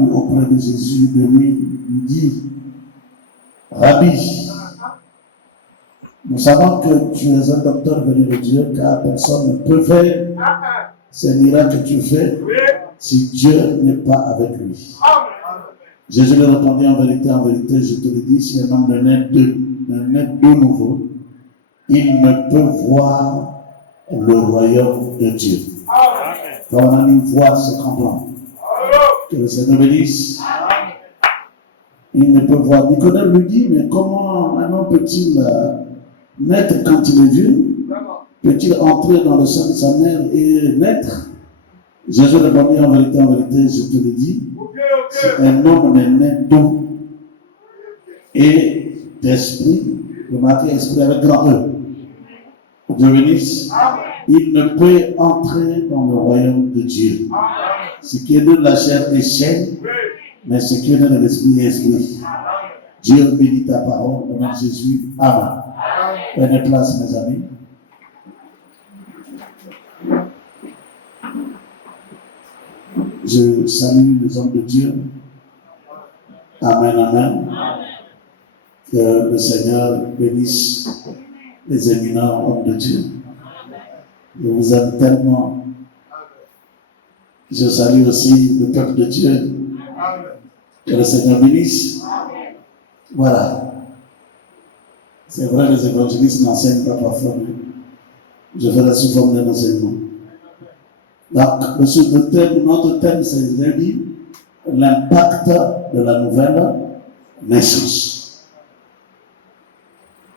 venu auprès de Jésus, de lui dit, Rabbi, nous savons que tu es un docteur venu de Dieu, car personne ne peut faire ces miracles que tu fais si Dieu n'est pas avec lui. Jésus lui répondit, en vérité, je te le dis, si un homme ne naît de nouveau, il ne peut voir le royaume de Dieu. Quand on a une voix, c'est comprendre. Que le Seigneur bénisse. Il ne peut voir. Nicodème lui dit, mais comment un homme peut-il naître quand il est vieux? Peut-il entrer dans le sein de sa mère et naître? Jésus répondit, en vérité, je te le dis, si un homme n'est né d'eau et d'esprit, remarquez esprit avec grand E, Dieu bénisse, il ne peut entrer dans le royaume de Dieu. Ce qui est né de la chair est chair, mais ce qui est né de l'esprit est esprit. Dieu bénit ta parole, au nom de Jésus. Amen. Prenez place, mes amis. Je salue les hommes de Dieu. Amen, amen. Que le Seigneur bénisse les éminents hommes de Dieu. Je vous aime tellement. Je salue aussi le peuple de Dieu. Que le Seigneur bénisse. Voilà. C'est vrai, les évangélistes n'enseignent pas parfois, mais je fais la sous forme d'un enseignement. Donc, notre thème, c'est l'impact de la nouvelle naissance.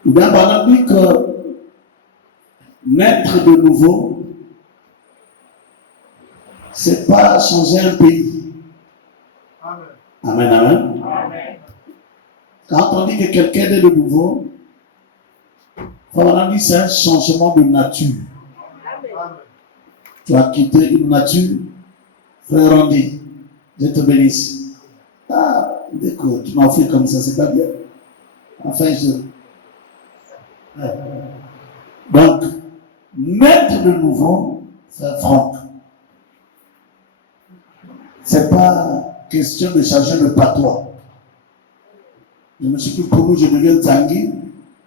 Il y a dit que naître de nouveau, c'est pas changer un pays. Amen, amen. Quand on dit que quelqu'un est de nouveau, on dit c'est un changement de nature. Tu as quitté une nature, frère Randy, Dieu te bénisse. Ah, écoute, tu m'as fait comme ça, c'est pas bien. Enfin, Donc, naître de nouveau, c'est Franck. C'est pas question de changer le patois. Je me suis dit, pour nous, je deviens Zangui,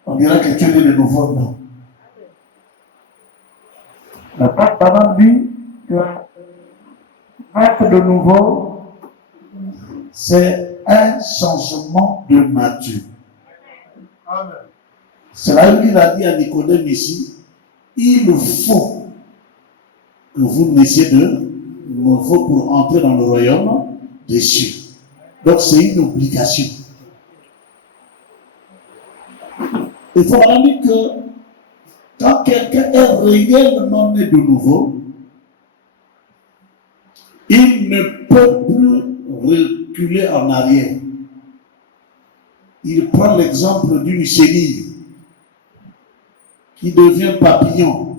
on dira que tu es de nouveau, non. La parole dit que naître de nouveau, c'est un changement de nature. C'est là où il a dit à Nicodème ici, il faut que vous naissiez de nouveau pour entrer dans le royaume des cieux. Donc c'est une obligation. Il faut dire que quand quelqu'un est réellement né de nouveau, il ne peut plus reculer en arrière. Il prend l'exemple d'une chenille qui devient papillon.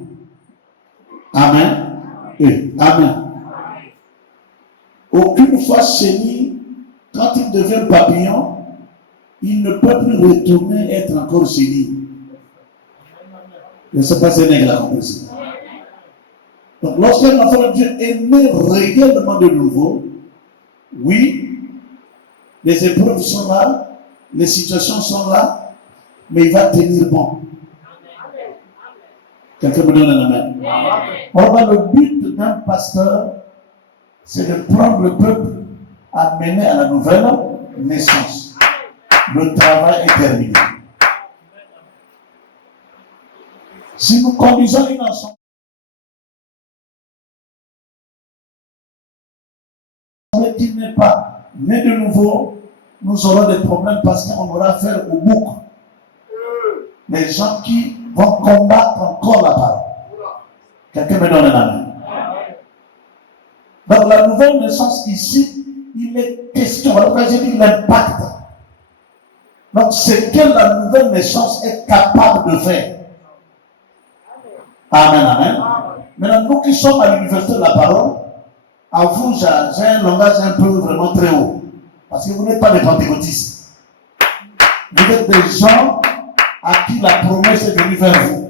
Amen. Et amen. Aucune fois chenille, quand il devient papillon, il ne peut plus retourner être encore chenille. Je ne sais pas si c'est la compréhension. Donc, lorsqu'un enfant de Dieu est né réellement de nouveau, oui, les épreuves sont là, les situations sont là, mais il va tenir bon. Quelqu'un me donne un amen. Le but d'un pasteur, c'est de prendre le peuple à mener à la nouvelle naissance. Le travail est terminé. Si nous conduisons une nation qui n'est pas né de nouveau, nous aurons des problèmes parce qu'on aura affaire au bouc. Les gens qui vont combattre encore la parole. Quelqu'un me donne un amen. Donc la nouvelle naissance ici, il est question, alors j'ai dit l'impact. Donc c'est que la nouvelle naissance est capable de faire. Amen, amen. Maintenant, nous qui sommes à l'université de la parole, à vous, j'ai un langage un peu vraiment très haut. Parce que vous n'êtes pas des pentecôtistes. Vous êtes des gens à qui la promesse est venue vers vous.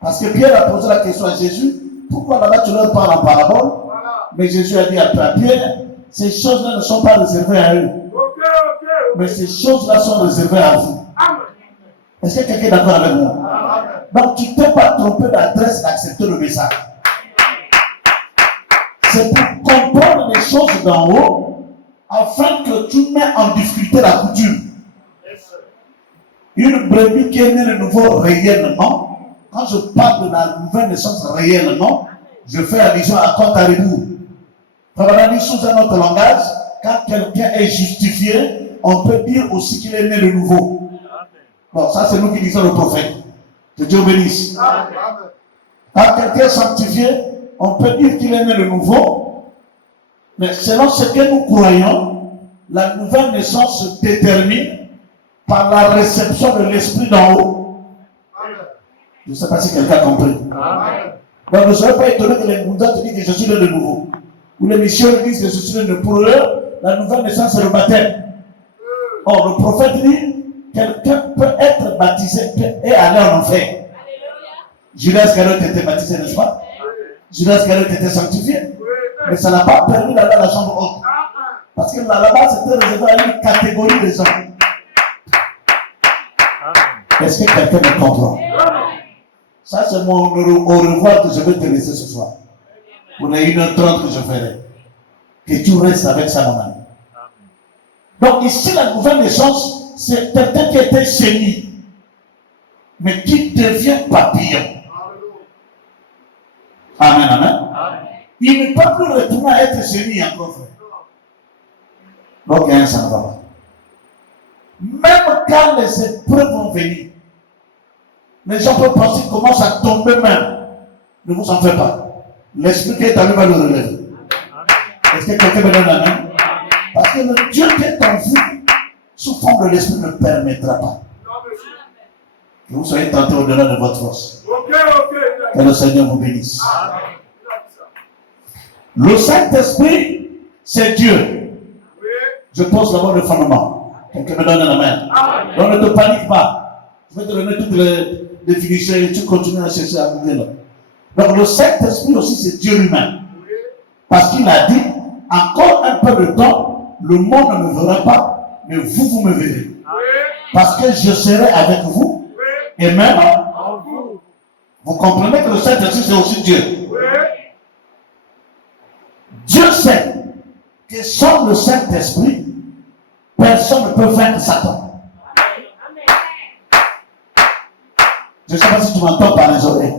Parce que Pierre a posé la question à Jésus, pourquoi là-bas tu leur parles en parabole? Mais Jésus a dit à Pierre, ces choses-là ne sont pas réservées à eux. Mais ces choses-là sont réservées à vous. Est-ce que quelqu'un est d'accord avec moi? Donc tu ne t'es pas trompé d'adresse d'accepter le message. C'est pour comprendre les choses d'en haut afin que tu mets en difficulté la coutume. Une brebis qui est née de nouveau réellement, quand je parle de la nouvelle naissance réellement, je fais allusion à compte à rebours. Dit sous un autre langage, quand quelqu'un est justifié, on peut dire aussi qu'il est né de nouveau. Bon, ça c'est nous qui disons le prophète. Que Dieu bénisse. Quand quelqu'un est sanctifié, on peut dire qu'il est né de nouveau. Mais selon ce que nous croyons, la nouvelle naissance se détermine par la réception de l'esprit d'en haut. Je ne sais pas si quelqu'un a compris. Donc ne soyez pas étonné que les Bouddhas te disent que je suis né de nouveau. Ou les missionnaires disent que je suis né de nouveau. Pour eux, la nouvelle naissance c'est le baptême. Or, le prophète dit, quelqu'un peut être baptisé et aller en enfer. Judas Iscariote était baptisé, n'est-ce pas? Judas Iscariote était sanctifié. Mais ça n'a pas permis d'aller à la chambre haute. Parce que là-bas, c'était réservé à une catégorie de gens. Est-ce que quelqu'un me comprend? Ça, c'est mon au revoir que je vais te laisser ce soir. Pour les 1h30 que je ferai. Que tu restes avec ça, mon ami. Donc, ici, la nouvelle naissance, c'est quelqu'un qui était chenille, mais qui devient papillon. Amen, amen. Il ne peut plus retourner à être chenille encore, frère. Donc, ça ne va pas. Même quand les épreuves vont venir, les gens peuvent penser qu'ils commencent à tomber même. Ne vous en faites pas. L'esprit qui est en lui va le relever. Est-ce que quelqu'un me donne la main? Parce que le Dieu qui est en vous, sous forme de l'esprit, ne permettra pas que vous soyez tentés au-delà de votre force. Que le Seigneur vous bénisse. Le Saint-Esprit, c'est Dieu. Je pose d'abord le fondement. Quelqu'un me donne la main. Donc ne te panique pas. Je vais te donner toutes les définitions et tu continues à chercher à googler là. Donc le Saint-Esprit aussi, c'est Dieu lui-même. Parce qu'il a dit, encore un peu de temps, le monde ne me verra pas, mais vous, vous me verrez. Parce que je serai avec vous, et même en vous. Vous comprenez que le Saint-Esprit, c'est aussi Dieu. Dieu sait que sans le Saint-Esprit, personne ne peut vaincre Satan. Je ne sais pas si tu m'entends par les oreilles.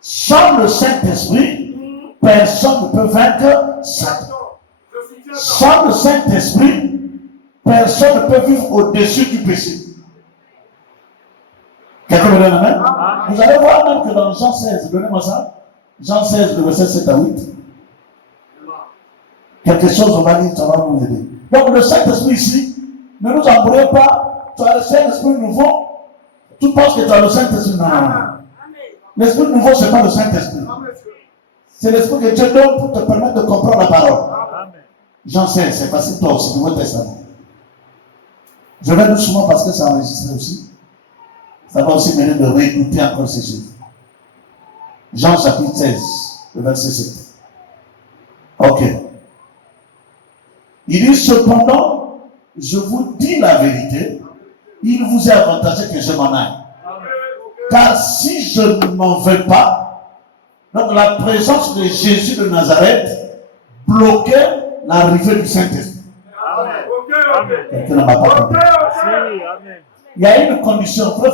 Sans le Saint-Esprit, personne ne peut vaincre Satan. Sans le Saint-Esprit, personne ne peut vivre au-dessus du péché. Quelqu'un me donne la main? Vous allez voir même que dans Jean 16, donnez-moi ça. Jean 16, le verset 7 à 8. Quelque chose, on va dire, ça va nous aider. Donc le Saint-Esprit ici, ne nous embrouillez pas. Tu as le Saint-Esprit nouveau. Tu penses que tu as le Saint-Esprit. Non. L'Esprit nouveau, ce n'est pas le Saint-Esprit. C'est l'Esprit que Dieu donne pour te permettre de comprendre la parole. Jean 16, c'est facile, toi aussi, Nouveau Testament. Je vais doucement parce que c'est enregistré aussi. Ça va aussi m'aider de réécouter encore ces choses. Jean chapitre 16, le verset 7. Ok. Il dit cependant, je vous dis la vérité, il vous est avantageux que je m'en aille. Car si je ne m'en vais pas, donc la présence de Jésus de Nazareth bloquait l'arrivée du Saint-Esprit. Quelqu'un n'a pas compris. Il y a une condition. Frère,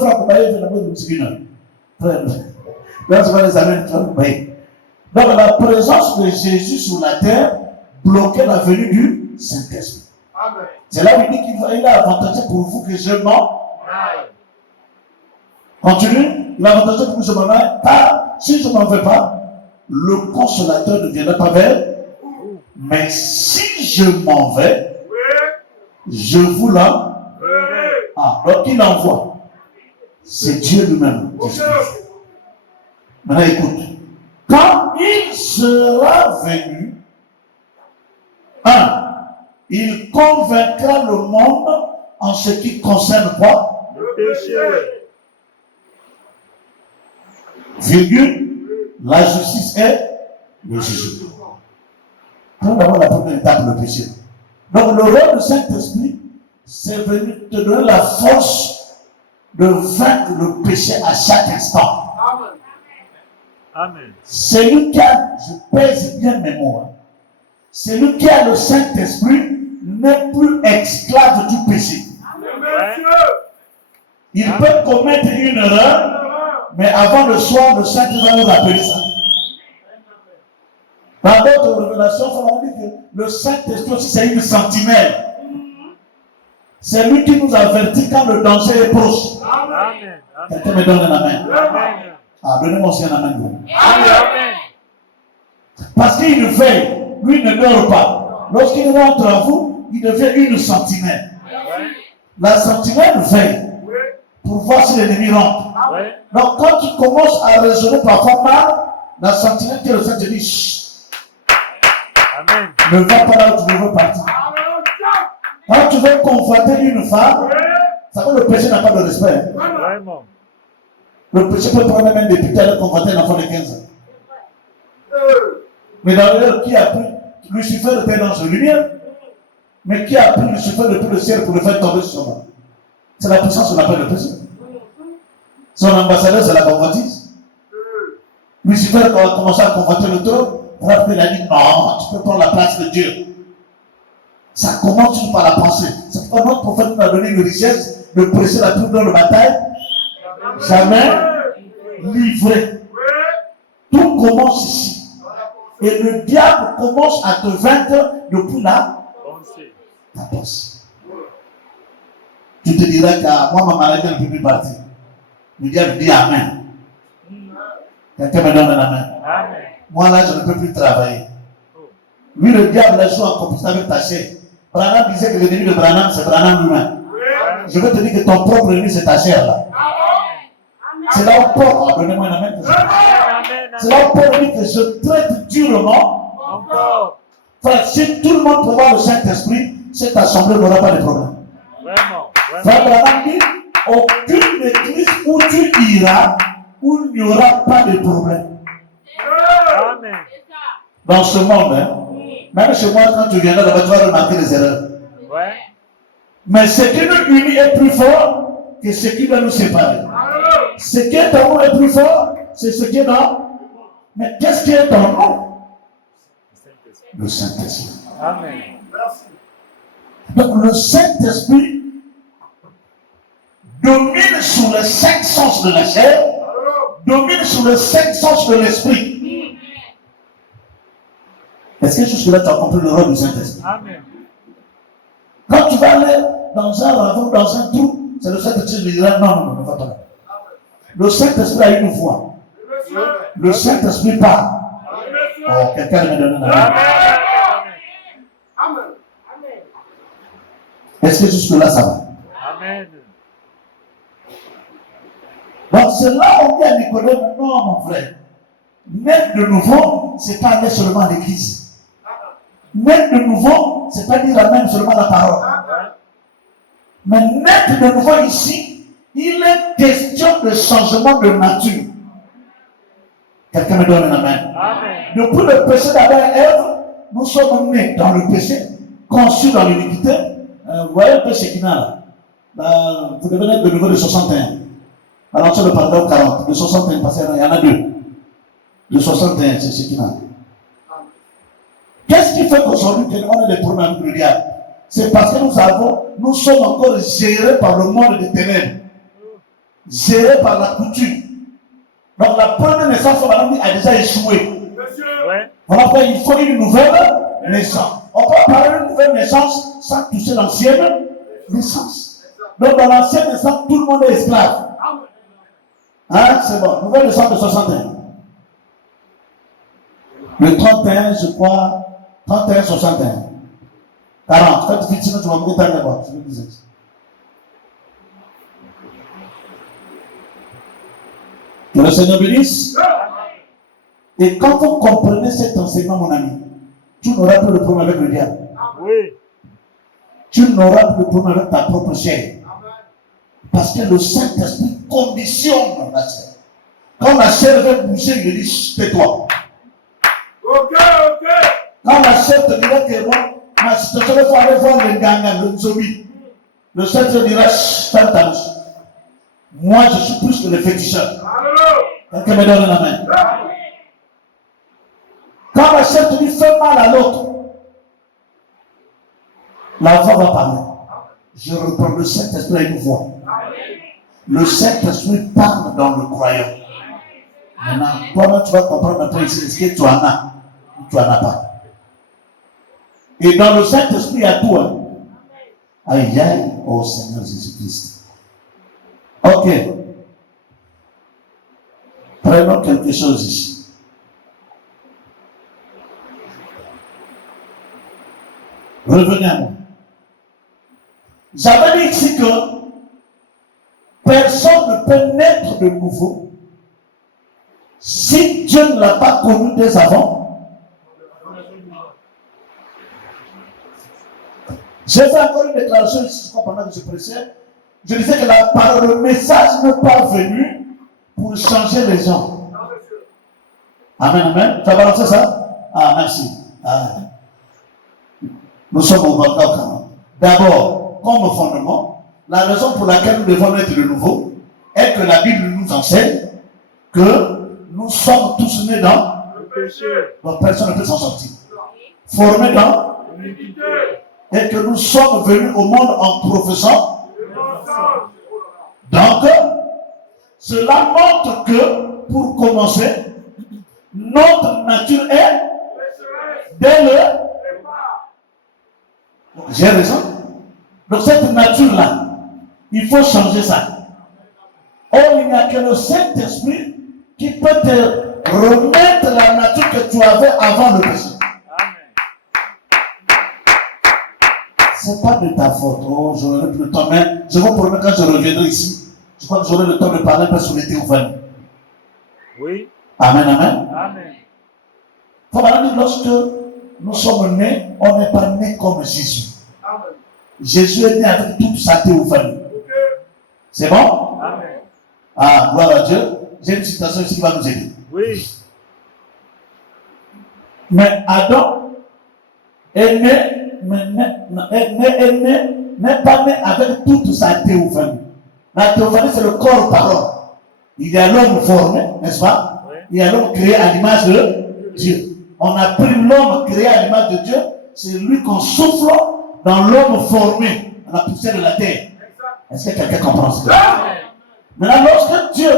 donc la présence de Jésus sur la terre bloquait la venue du Saint-Esprit. C'est là où il dit qu'il a avantagé pour vous que je m'en aille. Continue. Il a avantagé pour que je m'en aille. Car si je ne m'en vais pas, le consolateur ne viendra pas vers vous. Mais si je m'en vais, je vous l'enverrai. Ah, donc il envoie. C'est Dieu lui-même. Maintenant écoute. Quand il sera venu, il convaincra le monde en ce qui concerne quoi? Le péché. Virgule, la justice est le jugement. d'abord la première étape, le péché. Donc le rôle du Saint-Esprit, c'est venu te donner la force de vaincre le péché à chaque instant. Amen. C'est lui qui a, je pèse bien mes mots, hein. C'est lui qui a le Saint-Esprit, n'est plus esclave du péché. Ouais. Il peut commettre une erreur, mais avant le soir, le Saint-Esprit va nous rappeler ça. Dans d'autres révélations, on dit que le Saint-Esprit aussi, c'est une sentinelle. C'est lui qui nous avertit quand le danger est proche. Amen. Quelqu'un me donne un amen. Amen. Ah, donnez-moi aussi un amen. Amen. Parce qu'il veille, lui ne dort pas. Lorsqu'il rentre en vous, il devient une sentinelle. Ouais. La sentinelle veille pour voir si l'ennemi rentre. Ouais. Donc quand tu commences à raisonner parfois mal, la sentinelle qui est le Saint te dit chut, Amen. ne va pas là où tu veux partir. Quand tu veux convoiter une femme, ça veut le péché n'a pas de respect. Vraiment. Le péché peut prendre même un député à convoiter un enfant de 15 ans. Mais dans l'heure, qui a pris Lucifer était dans sa lumière, mais qui a pris Lucifer depuis le ciel pour le faire tomber sur moi? C'est la puissance qu'on appelle le péché. Son ambassadeur, c'est la convoitise. Lucifer a commencé à convoiter le trône. Après, il a dit non, tu peux prendre la place de Dieu. Ça commence par la pensée. C'est pourquoi notre prophète nous a donné une richesse de prêcher la plus grande bataille. Jamais livré. Tout commence ici. Et le diable commence à te vaincre depuis là. Ta pensée. Tu te dirais qu'à moi, ma maladie ne peut plus partir. Le diable dit Amen. Quelqu'un me donne un Amen. Amen. Moi là, je ne peux plus travailler. Lui, le diable a joué en compétition avec ta chair. Branham disait que l'ennemi de Branham, c'est Branham lui-même. Je veux te dire que ton propre ennemi, c'est ta chair là. C'est là où Paul, donnez-moi un Amen. C'est là où Paul dit que je traite durement. Encore. Frère, si tout le monde peut voir le Saint-Esprit, cette assemblée n'aura pas de problème. Vraiment. Frère Branham dit, aucune église où tu iras, où il n'y aura pas de problème. Amen. Dans ce monde, hein, même chez moi, quand tu viendras là-bas, tu vas remarquer les erreurs. Ouais. Mais ce qui nous unit est plus fort que ce qui doit nous séparer. Ce qui est en nous est plus fort, c'est ce qui est dans. Mais qu'est-ce qui est en nous? Le Saint-Esprit. Amen. Donc le Saint-Esprit domine sur les 5 sens de la chair, domine sur les 5 sens de l'esprit. Est-ce que jusque-là tu as compris le rôle du Saint-Esprit? Amen. Quand tu vas aller dans un ravin, dans un trou, c'est le Saint-Esprit qui dira non, ne va pas là. Le Saint-Esprit a une voix. Le Saint-Esprit parle. Oh, quelqu'un me donne un amen. Est-ce que jusque-là ça va? Amen. Donc c'est là où on dit à Nicodème, non mon frère, naître de nouveau, c'est pas aller seulement à l'église. Naître de nouveau, c'est pas dire la même seulement la parole. Mais naître de nouveau ici, il est question de changement de nature. Quelqu'un me donne un amen. Amen. Depuis le péché d'Adam et Ève, nous sommes nés dans le péché, conçus dans l'iniquité. Vous voyez un peu ce qu'il y a là. Vous devez naître de nouveau de 61. Alors sur le paragraphe 40, de 61, parce qu'il y en a deux. De 61, c'est ce qu'il y a. Qu'est-ce qui fait qu'aujourd'hui, on a des problèmes avec le diable? C'est parce que nous sommes encore gérés par le monde des ténèbres. Gérés par la coutume. Donc la première naissance, on a déjà échoué. Ouais. Voilà pourquoi il faut une nouvelle naissance. On peut parler d'une nouvelle naissance sans toucher l'ancienne naissance. Donc dans l'ancienne naissance, tout le monde est esclave. Hein, c'est bon. Nouvelle naissance de 61. Le 31, je crois, 31, 61. 40. Faites vite, sinon tu vas me dire d'abord. Je vous disais. Que le Seigneur bénisse. Et quand vous comprenez cet enseignement, mon ami, tu n'auras plus de problème avec le diable. Oui. Tu n'auras plus de problème avec ta propre chair. Parce que le Saint-Esprit conditionne la chair. Quand la chair veut bouger, il dit tais-toi. Quand la chef te dira que bon, ma situation il faut aller voir le gagnant, le zombie. Le chef te dira, ferme ta bouche. Moi, je suis plus que le féticheur. Quelqu'un me donne la main. Quand la chef te dit, fais mal à l'autre, la voix va parler. Je reprends le Saint-Esprit à une voix. Le Saint-Esprit parle dans le croyant. Maintenant, toi-même, tu vas comprendre après ici, est-ce que tu en as ou tu n'en as pas. Et dans le Saint-Esprit, à toi. Aïe, aïe, oh Seigneur Jésus-Christ. Ok. Prenons quelque chose ici. Revenez à moi. J'avais dit ici que personne ne peut naître de nouveau si Dieu ne l'a pas connu dès avant. J'ai fait encore une déclaration ici, je crois, pendant que je prêchais. Je disais que la parole, le message n'est pas venu pour changer les gens. Amen, amen. Tu as balancé ça? Ah, merci. Ah. Nous sommes au Bangkok. D'abord, comme fondement, la raison pour laquelle nous devons naître de nouveau est que la Bible nous enseigne que nous sommes tous nés dans le péché. Donc personne ne peut s'en sortir. Formés dans l'iniquité. Et que nous sommes venus au monde en professant. Donc, cela montre que, pour commencer, notre nature est dès le départ. J'ai raison. Donc cette nature-là, il faut changer ça. Or, il n'y a que le Saint-Esprit qui peut te remettre la nature que tu avais avant le péché. C'est pas de ta faute. Oh, j'aurai plus le temps. Mais je vous promets, quand je reviendrai ici, je crois que j'aurai le temps de parler un peu sur les théophanies. Oui. Amen, amen. Amen. Comment lorsque nous sommes nés, on n'est pas nés comme Jésus. Amen. Jésus est né avec toute sa théophanie. C'est bon? Amen. Ah, gloire à Dieu. J'ai une citation ici qui va nous aider. Oui. Mais Adam est né, n'est pas né avec toute sa théophanie. La théophanie, c'est le corps parole. Il y a l'homme formé, n'est-ce pas? Oui. Il y a l'homme créé à l'image de Dieu. On a pris l'homme créé à l'image de Dieu, c'est lui qu'on souffle dans l'homme formé, à la poussière de la terre. Est-ce que quelqu'un comprend ce que c'est? Maintenant, lorsque Dieu,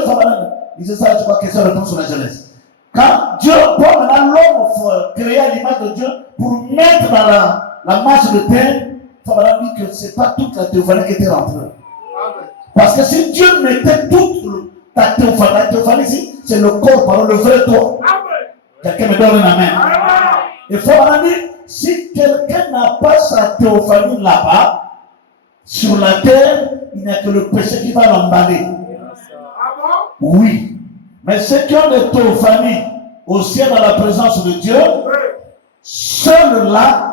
il disait ça, je crois que c'est retourne sur la Genèse. Quand Dieu prend maintenant l'homme créé à l'image de Dieu pour mettre dans la masse de terre, il faut dire que ce n'est pas toute la théophanie qui était rentrée. Parce que si Dieu mettait toute ta théophanie, la théophanie ici, c'est le corps, par le vrai toi. Quelqu'un me donne un amen. Il faut dire, si quelqu'un n'a pas sa théophanie là-bas, sur la terre, il n'y a que le péché qui va l'emballer. Oui. Mais ceux qui ont des théophanies au ciel dans la présence de Dieu, ceux-là,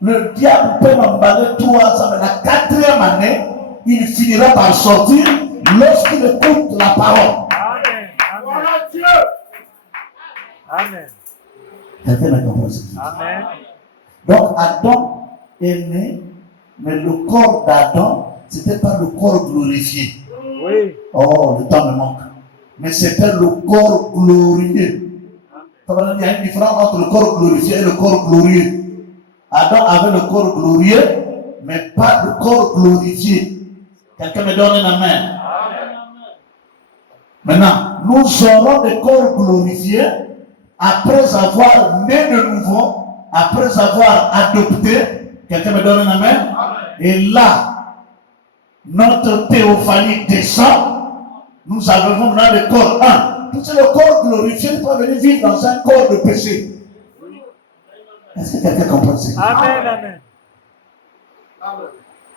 le diable peut l'emballer 3 ans, mais la 4e année, il finira par sortir lorsqu'il écoute la parole. Amen. Amen. Dieu. Amen. Quelqu'un n'a compris. Amen. Donc Adam est né, mais le corps d'Adam, ce n'était pas le corps glorifié. Oui. Oh, le temps me manque. Mais c'était le corps glorieux. Il y a une différence entre le corps glorifié et le corps glorieux. Adam avait le corps glorieux, mais pas le corps glorifié. Quelqu'un me donne un amen. Maintenant, nous aurons des corps glorifiés après avoir né de nouveau, après avoir adopté. Quelqu'un me donne un amen. Et là, notre théophanie descend. Nous avons maintenant le corps 1. Tout c'est le corps glorifié pour venir vivre dans un corps de péché. Est-ce que quelqu'un comprend ça? Amen, amen.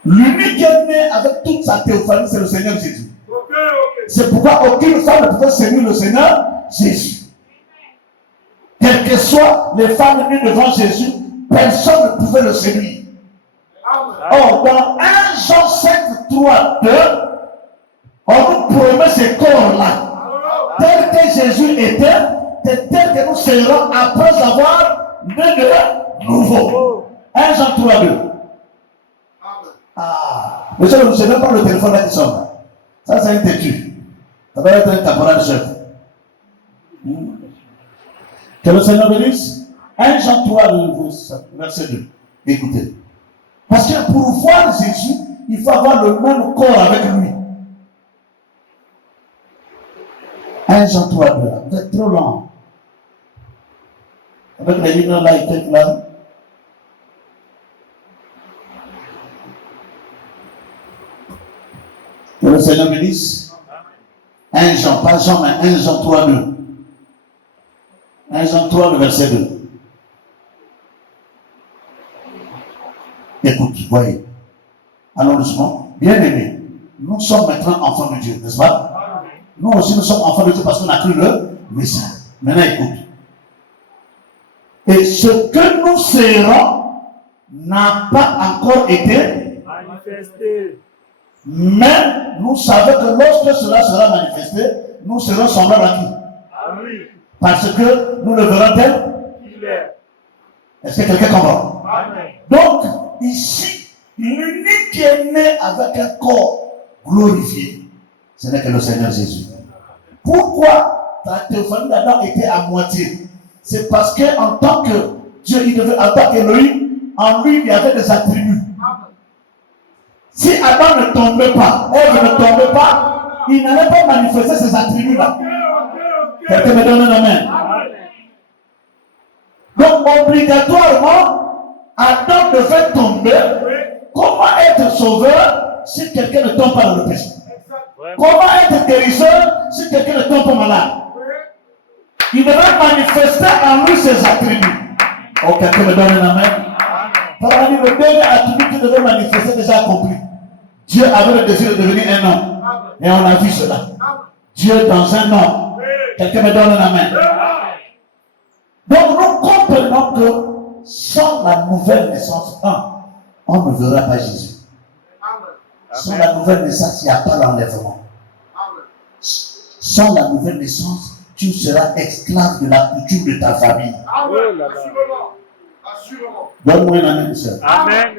L'unique qui est né avec toute sa théophanie, c'est le Seigneur Jésus. C'est pourquoi aucune femme ne pouvait séduire le Seigneur Jésus. Quelles que soient les femmes nées devant Jésus, personne ne pouvait le séduire. Or, dans 1 Jean 7, 3, 2, on nous promet ces corps-là. Tel que Jésus était, c'est tel que nous serons après avoir né de nouveau. 1 Jean 3, 2. Ah, monsieur, je ne sais même pas le téléphone là qui sonne. Ça, c'est un têtu. Ça doit être un caporal chef. Que le Seigneur bénisse. 1 Jean 3, verset 2. Écoutez. Parce que pour voir Jésus, il faut avoir le même corps avec lui. 1 Jean 3, 2. Vous êtes trop lent. Avec les lignes là et quelques là. Que le Seigneur bénisse. 1 Jean, pas Jean, mais 1 Jean 3, 2. 1 Jean 3, le verset 2. Écoute, voyez. Alors doucement, bien aimés, nous sommes maintenant enfants de Dieu, n'est-ce pas? Nous aussi, nous sommes enfants de Dieu parce qu'on a cru le message. Maintenant, écoute. Et ce que nous serons n'a pas encore été manifesté. Mais nous savons que lorsque cela sera manifesté, nous serons semblables à qui? Ah oui. Parce que nous le verrons tel Il est. Est-ce que quelqu'un comprend? Amen. Donc, ici, l'unique qui est né avec un corps glorifié, ce n'est que le Seigneur Jésus. Pourquoi ta théophanie d'Adam était à moitié? C'est parce qu'en tant que Dieu, en tant qu'Élohim, en lui, il y avait des attributs. Si Adam ne tombait pas, Ève ne tombait pas, il n'allait pas manifester ces attributs-là. Quelqu'un me donne un amen. Donc, obligatoirement, Adam devait tomber. Comment être sauveur si quelqu'un ne tombe pas dans le péché? Comment être guérisseur si quelqu'un ne tombe pas malade? Il devait manifester en lui ses attributs. Oh, quelqu'un me donne un amen. Le dernier attribut qui devait manifester déjà accompli. Dieu avait le désir de devenir un homme. Et on a vu cela. Dieu dans un homme. Quelqu'un me donne un amen. Donc nous comprenons que sans la nouvelle naissance, on ne verra pas Jésus. Sans la nouvelle naissance, il n'y a pas l'enlèvement. Sans la nouvelle naissance, tu seras esclave de la coutume de ta famille. Donne-moi un amen, sœur. Amen.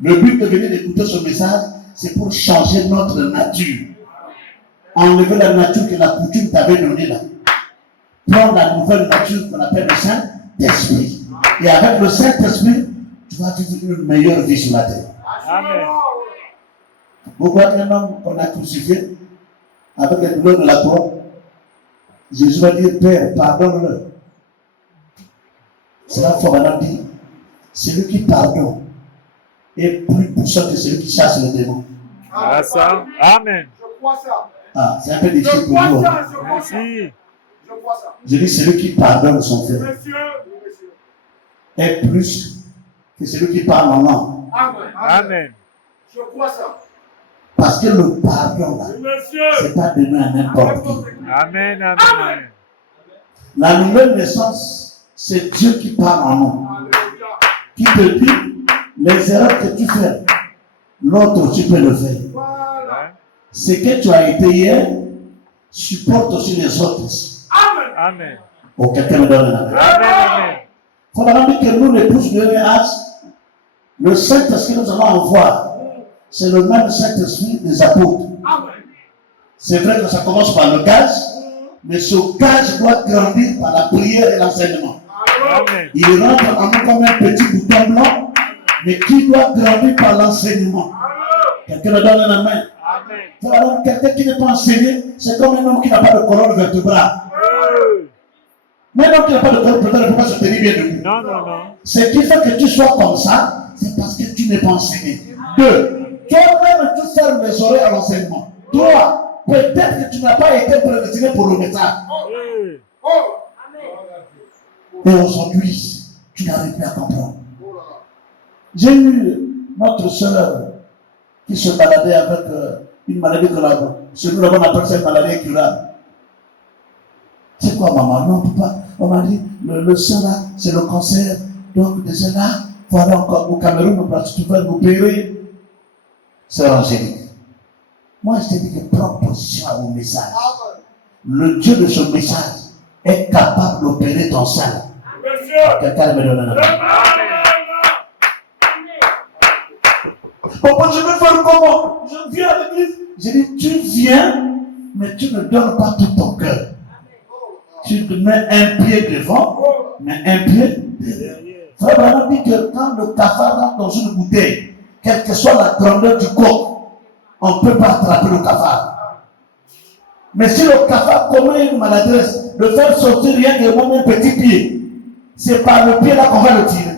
Le but de venir écouter ce message, c'est pour changer notre nature. Enlever la nature que la coutume t'avait donnée là. Prendre la nouvelle nature qu'on appelle le Saint-Esprit. Et avec le Saint-Esprit, tu vas vivre une meilleure vie sur la terre. Amen. Vous voyez un homme qu'on a crucifié avec les douleurs de la croix. Jésus va dire, Père, pardonne-le. C'est la fois qu'on dit, celui qui pardonne est plus puissant que celui qui chasse les démons. Ah, ça. Amen. Je crois ça. Ah, c'est un peu difficile Je pour crois vous. ça, je crois ça. Merci. Je crois ça. Je dis, celui qui pardonne son frère Monsieur. est plus que celui qui parle en langue. Amen. Amen. Je crois ça. Parce que le pardon, là, Monsieur. c'est pas donné à n'importe qui. Amen. Amen. La nouvelle naissance, c'est Dieu qui parle en nous. Alléluia. Qui te dit, les erreurs que tu fais, l'autre, tu peux le faire. Voilà. Ce que tu as été hier, supporte aussi les autres. Amen. Amen. Oh, quelqu'un me donne un amen. Amen. Il faudra dire que nous, les pouces de l'EH, le Saint-Esprit que nous allons avoir, c'est le même Saint-Esprit des apôtres. Amen. C'est vrai que ça commence par le gage, mais ce gage doit grandir par la prière et l'enseignement. Amen. Il rentre en nous comme un petit bouton blanc, mais qui doit grandir par l'enseignement. Quelqu'un me donne un amen. Amen. Alors, quelqu'un qui n'est pas enseigné, c'est comme un homme qui n'a pas de colonne vertébrale. Mais un homme qui n'a pas de colonne vertébrale ne peut pas se tenir bien debout. Non, non, non. Ce qui fait que tu sois comme ça, c'est parce que tu n'es pas enseigné. Deux, toi-même, tu fermes les oreilles à l'enseignement. Toi, peut-être que tu n'as pas été prédestiné pour le message. Oui. Et aujourd'hui, tu n'arrives plus à comprendre. J'ai eu notre soeur qui se baladait avec une maladie curable. Celui-là, on appelle cette maladie incurable. C'est quoi, maman? Non, papa. On m'a dit, le sang là, c'est le cancer. Donc, de cela, voilà encore au Cameroun, tu vas nous opérer. C'est Angélique. Moi, je te dis que prends position au message. Le Dieu de ce message est capable d'opérer ton sein. Monsieur. Quelqu'un me donne un amen. Papa, je vais faire comment? Je viens à l'église. J'ai dit, tu viens, mais tu ne donnes pas tout ton cœur. Tu te mets un pied devant, mais un pied derrière. Frère Branham dit que quand le cafard rentre dans une bouteille, quelle que soit la grandeur du corps, on ne peut pas attraper le cafard. Mais si le cafard commet une maladresse, de faire sortir rien que mon petit pied, c'est par le pied là qu'on va le tirer.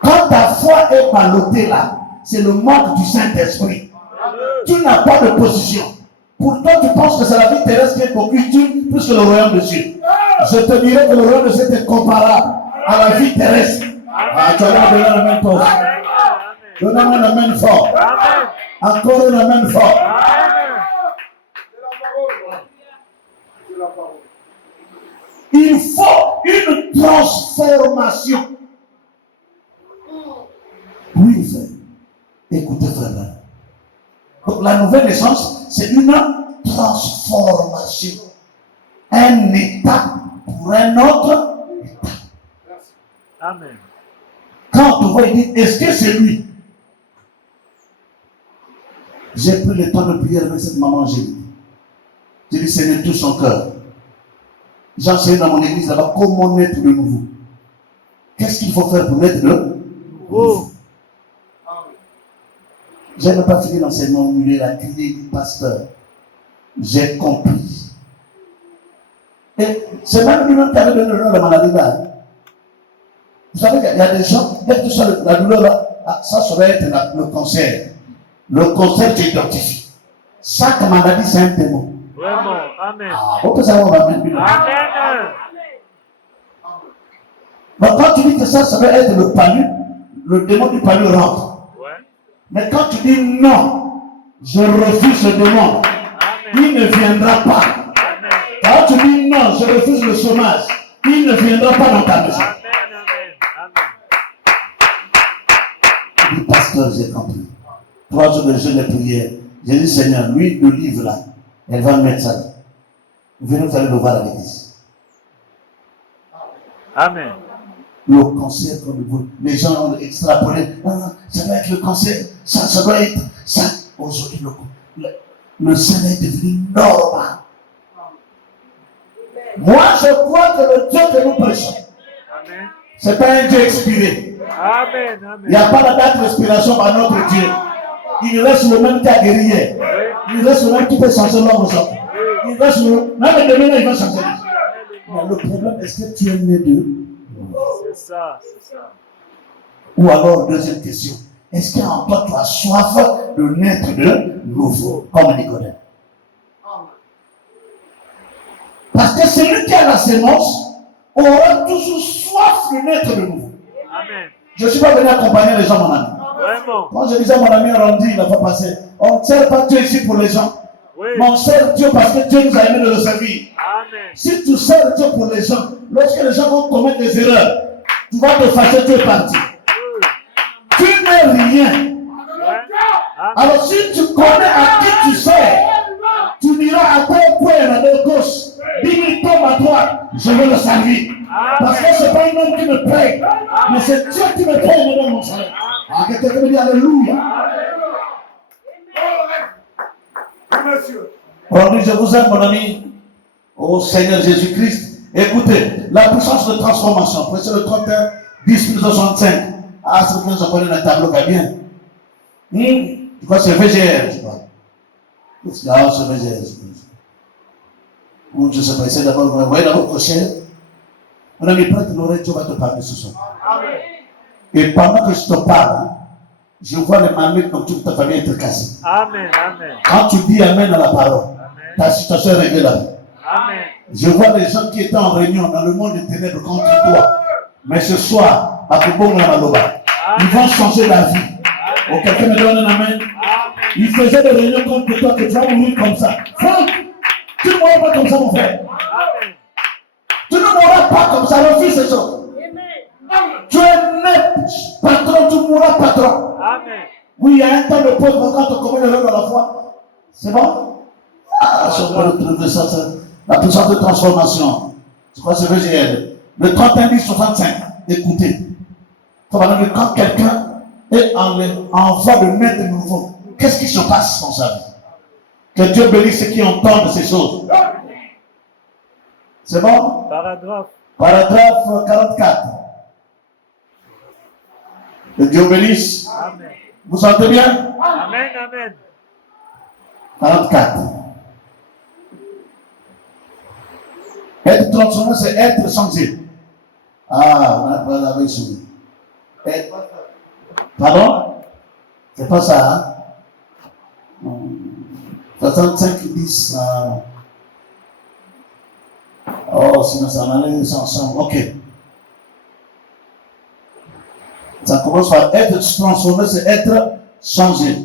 Quand ta foi est ballottée là, c'est le manque du Saint-Esprit. Tu n'as pas de position. Pourtant, tu penses que c'est la vie terrestre qui est beaucoup utile plus que le royaume de Dieu. Je te dirais que le royaume de Dieu est comparable à la vie terrestre. Ah, tu vas donner la main forte. Donne-moi la main forte. Encore la main forte. Il faut une transformation. Oui, frère. Écoutez, frère. Donc, la nouvelle naissance, c'est une transformation. Un état pour un autre état. Amen. Quand on voit, il dit, est-ce que c'est lui? J'ai pris le temps de prier avec cette maman, j'ai dit, Seigneur, tout son cœur. J'ai enseigné dans mon église là-bas comment naître de nouveau. Qu'est-ce qu'il faut faire pour naître de nouveau? Je n'ai pas fini l'enseignement au milieu de la criée du pasteur. J'ai compris. Et c'est même lui-même qui avait donné le nom de la maladie là. Vous savez qu'il y a des gens, dès que tu sens la douleur là, ça serait être le cancer. Le cancer, tu identifies. Chaque maladie, c'est un démon. Vraiment. Amen. Ah, on peut savoir, on va mettre lui. Amen. Donc quand tu dis que ça va être le palu, le démon du palu rentre. Mais quand tu dis non, je refuse ce démon, il ne viendra pas. Amen. Quand tu dis non, je refuse le chômage, il ne viendra pas dans ta maison. Il dit, pasteur, j'ai compris. 3 jours de jeûne et prière. J'ai dit, Seigneur, lui, le livre là, elle va mettre ça là. Venez, vous allez le voir à l'église. Amen. Le cancer, comme vous, les gens ont extrapolé, ça doit être le cancer, ça doit être ça. Aujourd'hui, le sein est devenu normal. Moi, je crois que le Dieu que nous prêchons, ce n'est pas un Dieu expiré. Amen. Il n'y a pas la date d'expiration par notre Dieu. Il reste le même qui a guéri hier. Il reste le même qui peut changer l'homme aujourd'hui. Il reste le même. Même demain, il va changer. Mais le problème, est-ce que tu es né de? C'est ça, c'est ça. Ou alors, deuxième question, est-ce qu'en toi tu as soif de naître de nouveau, comme Nicodème? Parce que celui qui a la sémence aura toujours soif de naître de nouveau. Amen. Je ne suis pas venu accompagner les gens, mon ami. Vraiment. Quand je disais à mon ami Randy la fois passée, on ne sert pas Dieu ici pour les gens. Oui. Mais on sert Dieu parce que Dieu nous a aimé de le servir. Amen. Si tu sers Dieu pour les gens, lorsque les gens vont commettre des erreurs, tu vas te fâcher, tu es parti. Tu n'es rien. Alors si tu connais à qui tu sers, tu diras à ton coin, à la gauche, dis-lui tombe à droite, je veux le servir. Parce que ce n'est pas un homme qui me paye, mais c'est Dieu qui me paye, me donne mon salaire. Ah, quelqu'un me dit Alléluia. Aujourd'hui, je vous aime, mon ami, au Seigneur Jésus-Christ. Écoutez, la puissance de transformation, précis le 31, 10 65. Ah, c'est que j'en connais le tableau qui est bien. Je crois que c'est VGR, je crois. Ah, c'est VGR. Ou je ne sais pas, essayez d'abord, vous voyez d'abord votre chair. Mon ami, prête l'oreille, Dieu va te parler ce soir. Et pendant que je te parle, je vois les mamies comme toute ta famille être cassée. Amen. Amen. Quand tu dis Amen à la parole, ta situation est réglée là. Amen. Je vois les gens qui étaient en réunion dans le monde des ténèbres contre toi. Mais ce soir, à Kobong la Maloba, ils vont changer la vie. Oh, quelqu'un me donne un amen. Ils faisaient des réunions contre toi, que tu vas mourir comme ça. Franck, tu ne mourras pas comme ça, mon frère. Amen. Tu ne mourras pas comme ça, refuse ces choses. Tu es né patron, tu mourras patron. Amen. Oui, il y a un temps de pause quand on commet l'erreur dans la foi. C'est bon? Ah, je peux retrouver ça, la puissance de transformation. Je crois que c'est VGL. Le 31-10-65. Écoutez. Quand quelqu'un est en voie de naître de nouveau, qu'est-ce qui se passe dans sa vie? Que Dieu bénisse ceux qui entendent ces choses. C'est bon? Paragraphe. Paragraphe 44. Que Dieu bénisse. Amen. Vous sentez bien? Amen, amen. 44. Être transformé, c'est être changé. Ah, on n'a pas la veille soumis. Pardon? C'est pas ça, hein? 65, 10. Oh, sinon ça en allait ensemble. Ok. Ça commence par être transformé, c'est être changé.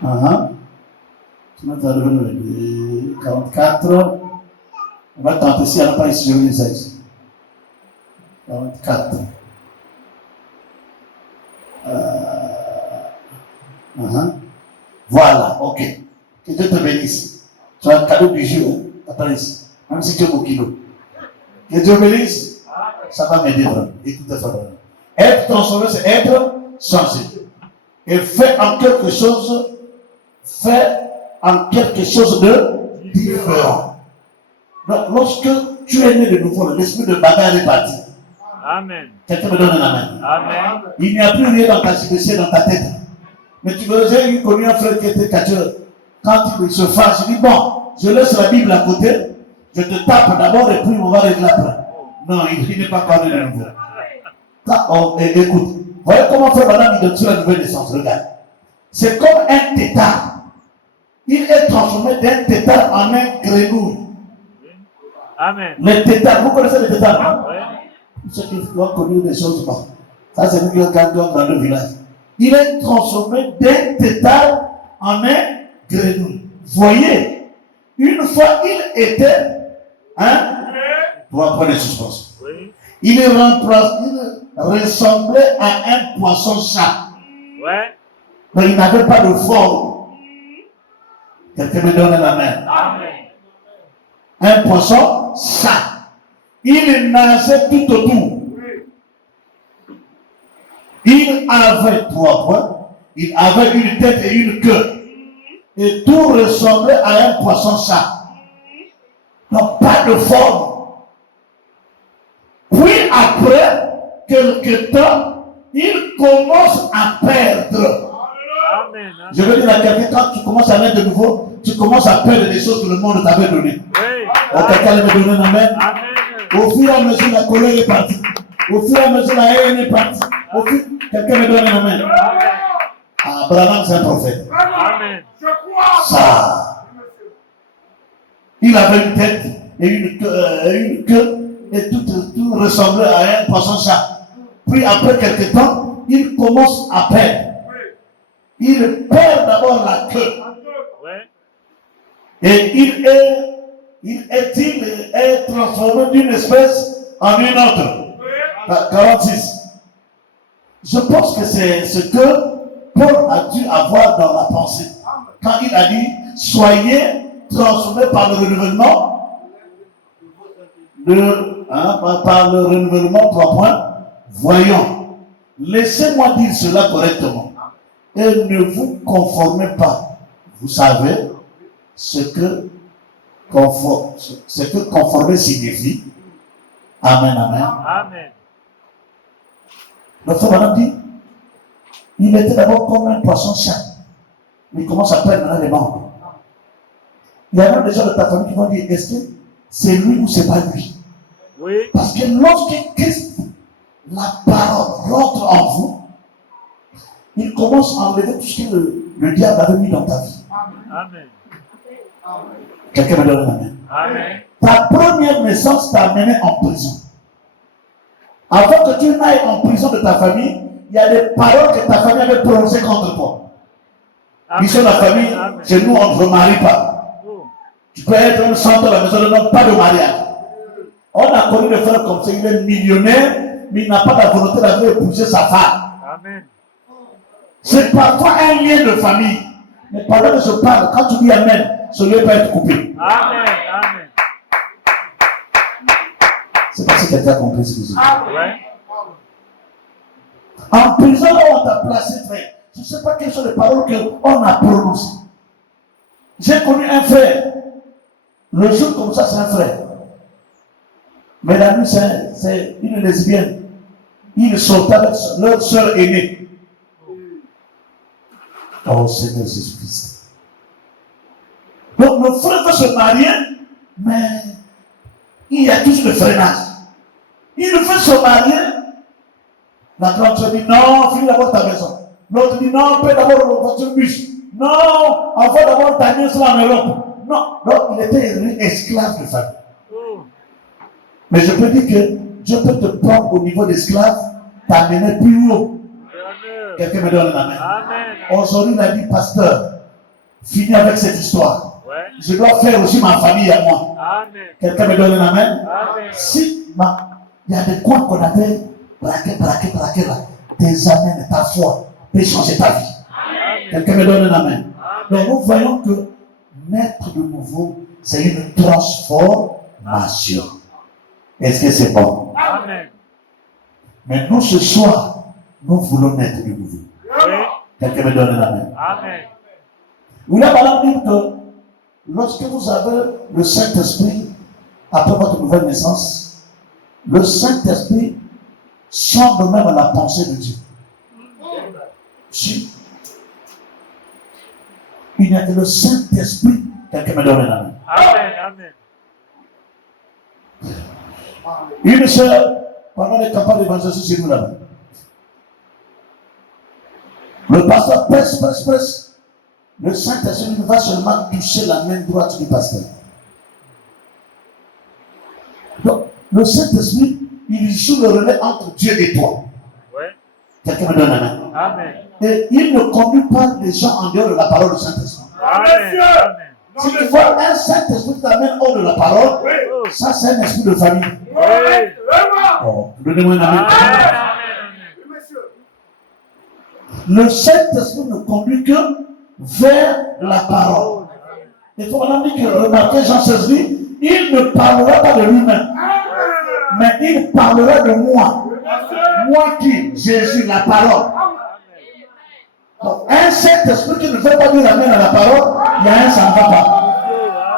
Sinon, tu vas devenir 44. On va tenter si elle n'a pas ici, je vais les 16. 44. Voilà, ok. Que Dieu te bénisse. Tu as un cadeau du jour. Attends ici. Même si tu es au kilo. Que Dieu bénisse. Ça va m'aider vraiment. Écoutez ça vraiment. Être transformé, c'est être changé. Et faire en quelque chose de différent. Donc, lorsque tu es né de nouveau, l'esprit de bagarre est parti. Amen. Quelqu'un me donne un amen. Amen. Il n'y a plus rien dans ta JBC, dans ta tête. Mais tu veux, j'ai connu un frère qui était catcheur. Quand il se fâche, il dit bon, je laisse la Bible à côté, je te tape d'abord et puis on va régler après. Non, il n'est pas encore né de nouveau. Écoute, voyez comment fait madame identifie la nouvelle naissance, regarde. C'est comme un tétard. Il est transformé d'un tétard en un grenouille. Amen. Le tétard, vous connaissez le tétard, non? Oui. Ceux qui ont connu des choses, bon. Ça, c'est nous qui avons gagné dans le village. Il est transformé d'un tétard en un grenouille. Voyez, une fois il était, pour apprendre les suspensions. Oui. Il ressemblait à un poisson-chat. Ouais. Mais il n'avait pas de forme. Quelqu'un me donne la main. Amen. Un poisson-chat. Il nageait tout autour. Il avait 3 points. Il avait une tête et une queue. Et tout ressemblait à un poisson-chat. Donc pas de forme. Puis après quelque temps, il commence à perdre. Amen. Je veux dire à quelqu'un, quand tu commences à naître de nouveau, tu commences à perdre des choses que le monde t'avait données. Oui. Donc quelqu'un me donner un amen. Amen. Au fur et à mesure, la colère est partie. Au fur et à mesure, la haine est partie. Quelqu'un me donne un amen. Abraham, c'est un prophète. Amen. Je crois. Ça. Il avait une tête et une queue et tout ressemblait à un poisson-chat. Puis après quelque temps, il commence à perdre. Il perd d'abord la queue. Ouais. Et il est transformé d'une espèce en une autre. 46. Je pense que c'est ce que Paul a dû avoir dans la pensée. Quand il a dit, soyez transformés par le renouvellement par le renouvellement 3 points. Voyons. Laissez-moi dire cela correctement. Et ne vous conformez pas. Vous savez ce que conformer signifie. Amen, amen. Amen. Le frère madame dit, il était d'abord comme un poisson-chat. Il commence à perdre maintenant les membres. Il y a même des gens de ta famille qui vont dire, est-ce que c'est lui ou c'est pas lui? Oui. Parce que lorsque Christ, la parole, rentre en vous, il commence à enlever tout ce que le diable avait mis dans ta vie. Amen. Quelqu'un me donne la main. Amen. Ta première naissance t'a amené en prison. Avant que tu n'ailles en prison de ta famille, il y a des paroles que ta famille avait prononcées contre toi. Amen. Ici, la famille, Amen. chez nous, on ne se marie pas. Oh. Tu peux être un centre à la maison de l'homme, pas de mariage. On a connu des frères comme ça, il est millionnaire, mais il n'a pas la volonté d'aller épouser sa femme. Amen. C'est parfois un lien de famille. Mais pendant que je parle, quand tu dis Amen, ce lieu peut être coupé. Amen. Amen. C'est parce que quelqu'un a compris ce que je dis. Ouais. En prison, on t'a placé, frère. Je ne sais pas quelles sont les paroles qu'on a prononcées. J'ai connu un frère. Le jour comme ça, c'est un frère. Mais la nuit, c'est une lesbienne. Il sortait avec leur soeur aînée. Oh Seigneur Jésus-Christ. Donc, le frère veut se marier, mais il y a toujours le freinage. Il veut se marier. La grande soeur dit non, finis d'abord ta maison. L'autre dit non, paie d'abord le voiture bus. Non, envoie d'abord ta nièce là en Europe. Non, donc il était esclave de famille. Oh. Mais je peux dire que Dieu peut te prendre au niveau d'esclave, t'amener plus haut. Amen. Quelqu'un me donne la main. Amen. Aujourd'hui, il a dit, pasteur, finis avec cette histoire. Ouais. Je dois faire aussi ma famille à moi. Amen. Quelqu'un me donne la main. Amen. Si il y a des coins qu'on avait braqué là, tes amènes, ta foi peut changer ta vie. Amen. Quelqu'un me donne la main. Donc Amen. nous voyons que naître de nouveau, c'est une transformation. Est-ce que c'est bon? Amen. Mais nous, ce soir, nous voulons naître de nouveau. Oui. Quelqu'un me donne la main. Amen. William Branham dit que lorsque vous avez le Saint-Esprit, après votre nouvelle naissance, le Saint-Esprit semble même à la pensée de Dieu. Si. Il n'y a que le Saint-Esprit, quelqu'un me donne la main. Amen. Amen. Une sœur, pendant les campagnes d'évangélisation chez nous là-bas, le pasteur presse. Le Saint-Esprit va seulement toucher la main droite du pasteur. Donc, le Saint-Esprit, il joue le relais entre Dieu et toi. Ouais. Quelqu'un me donne la main. Amen. Et il ne conduit pas les gens en dehors de la parole du Saint-Esprit. Amen. Amen. Si tu vois un Saint-Esprit qui t'amène hors de la parole, Oh. ça c'est un esprit de famille. Oui. Oh, donnez-moi un amen. Amen. Amen. Le Saint-Esprit ne conduit que vers la parole. Il faut maintenant dire que, remarquez Jean 16 dit, il ne parlera pas de lui-même, mais il parlera de moi. Moi qui? Jésus, la parole. Donc, un Saint-Esprit qui ne veut pas dire amen à la parole, il y a un, ça ne va pas.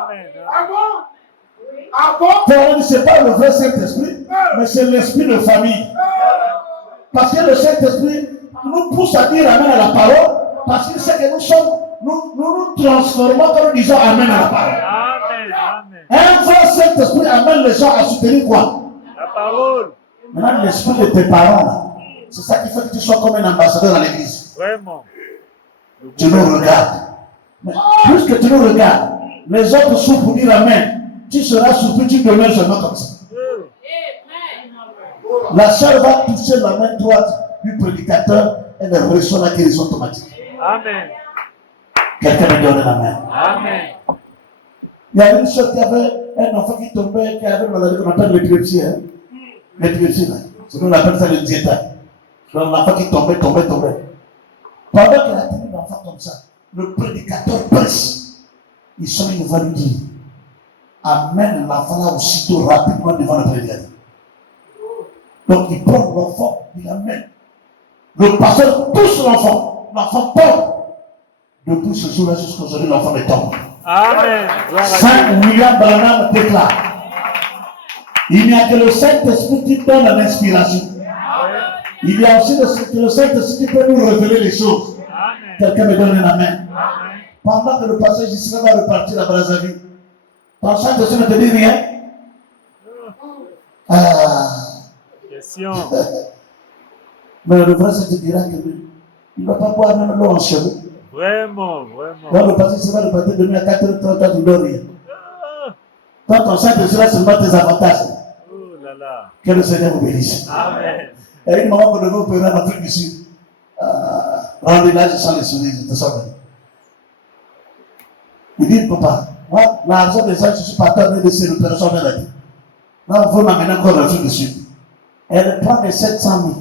Amen. Ah bon? Ah bon? Ce n'est pas le vrai Saint-Esprit, mais c'est l'esprit de famille. Parce que le Saint-Esprit nous pousse à dire amen à la parole, parce qu'il sait que nous transformons quand nous disons amen à la parole. Amen. Amen. Un vrai Saint-Esprit amène les gens à soutenir quoi? La parole. Maintenant, l'esprit de tes parents, là, c'est ça qui fait que tu sois comme un ambassadeur à l'église. Vraiment. Tu nous regardes. Mais plus que tu nous regardes, les autres sont pour dire amen. Tu seras surpris, tu demeures seulement comme ça. La sœur va toucher la main droite du prédicateur et elle reçoit la guérison automatique. Amen. Quelqu'un me donne la main. Amen. Il y a une sœur qui avait un enfant qui tombait, qui avait une maladie qu'on appelle l'épilepsie. Hein? L'épilepsie, là. C'est nous on appelle ça le diéta. Donc l'enfant qui tombait. Pendant qu'elle a tenu l'enfant comme ça, le prédicateur presse. Il va lui dire, amène l'enfant là aussitôt rapidement devant le prédicateur. Donc il prend l'enfant, il l'amène. Le pasteur pousse l'enfant tombe. Depuis ce jour-là jusqu'à aujourd'hui, l'enfant est tombé. Amen. Gloire à Saint Dieu. William Branham déclare, il n'y a que le Saint-Esprit qui donne l'inspiration. Il y a aussi le Saint-Esprit qui peut nous révéler les choses. Amen. Quelqu'un me donne la main. Amen. Pendant que le pasteur Gisela va repartir à Brazzaville, ton Saint-Esprit ne te dit rien. Ah. Question. Mais le vrai, c'est te dira que il ne va pas boire même l'eau en cheveux. Vraiment. Quand le pasteur Gisela va repartir demain à 4h30, tu dors rien. Quand ton Saint-Esprit là, seulement tes avantages. Oh là là. Que le Seigneur vous bénisse. Amen. Il y a une maman qui devait opérer en Afrique du Sud. Rendez là, je sens les sourires, je te sens bien. Il dit, papa, moi, l'argent des gens, je suis parti à de ces opérations de la vie. Là, on veut m'amener encore en Afrique du Sud. Elle prend les 700 000.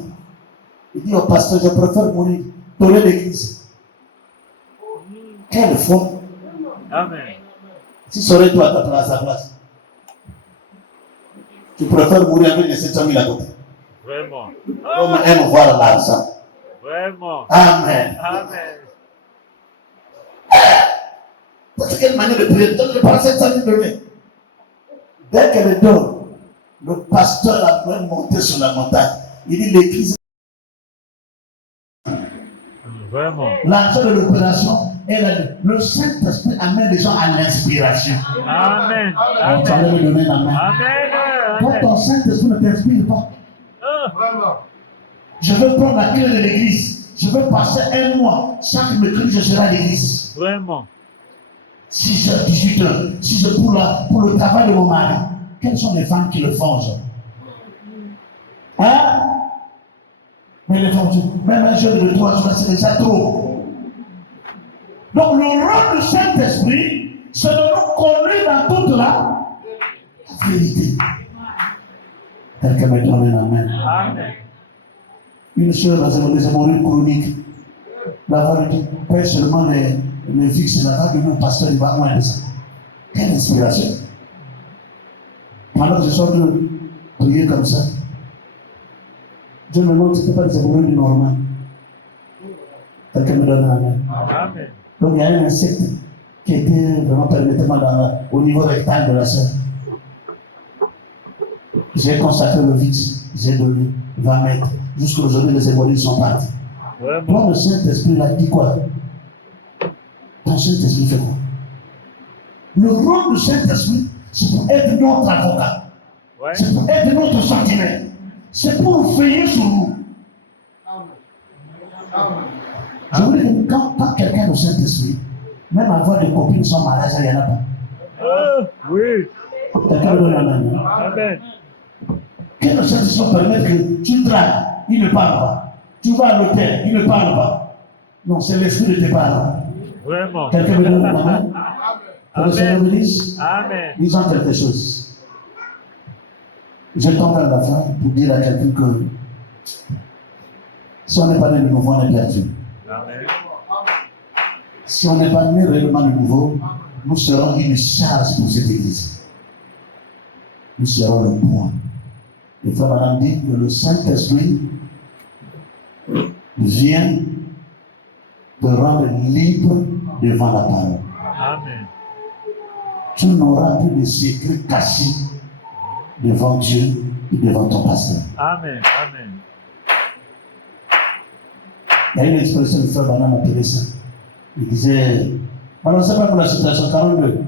Il dit au pasteur, je préfère mourir, donner l'église. Quel fond. Amen. Si ça aurait été à sa place, tu préfères mourir avec les 700 000 à côté. Vraiment. L'homme aime voir l'argent. Vraiment. Amen. Amen. Parce quelle manière de prier, donne le par 700 000 donnés. Dès qu'elle donne, le pasteur a même monté sur la montagne. Il dit l'église. Vraiment. L'argent de l'opération, le Saint-Esprit amène les gens à l'inspiration. Amen. Donc, tu allais me donner la main. Amen. Quand ton Saint-Esprit ne t'inspire pas, je veux prendre la clé de l'église. Je veux passer un mois. Chaque mercredi, je serai à l'église. Vraiment. 6h, 18h. Si c'est pour le travail de mon mari. Quelles sont les femmes qui le font aujourd'hui? Hein? Mais les femmes disent, même un jeune de 3 jours, c'est déjà trop. Donc le rôle du Saint-Esprit, c'est de nous conduire dans toute la vérité. Quelqu'un me donne la main. Amen. Une soeur dans une hémorroïdes chroniques, l'avoir dit, paye seulement les fixes, la vague de mon pasteur, il va moins de ça. Quelle inspiration! Pendant que je sors de prier comme ça, Dieu me montre que ce n'était pas des hémorroïdes normales. Quelqu'un me donne la main. Amen. Donc il y a un insecte qui était vraiment permettement au niveau rectal de la sœur. J'ai consacré le vide, j'ai donné 20 mètres. Jusqu'à aujourd'hui, les hémorroïdes sont partis. Toi, le Saint-Esprit l'a dit quoi? Ton Saint-Esprit fait quoi? Le rôle du Saint-Esprit, c'est pour être notre avocat. Ouais. C'est pour être notre sentinelle. C'est pour veiller sur nous. Je vous dis que quand quelqu'un de Saint-Esprit, même avoir des copines sans mariage, il n'y en a pas. Oui. Quelqu'un me donne la main. Amen. Que le Saint-Esprit permette que tu dragues, il ne parle pas. Tu vas à l'hôtel, il ne parle pas. Non, c'est l'esprit de tes parents. Vraiment. Quelqu'un me donne la main. Que le Seigneur me dise, Amen. disons quelque chose. Je tente à la fin pour dire à quelqu'un que si on n'est pas né de nouveau, on est perdu. Amen. Si on n'est pas né réellement de nouveau, nous serons une charge pour cette église. Nous serons le point. Et frère Madame dit que le Saint-Esprit vient te rendre libre devant la parole. Amen. Tu n'auras plus de secrets cachés devant Dieu et devant ton pasteur. Amen. Amen. Il y a une expression de frère Madame appelée ça. Il disait, alors c'est pas pour la citation 42,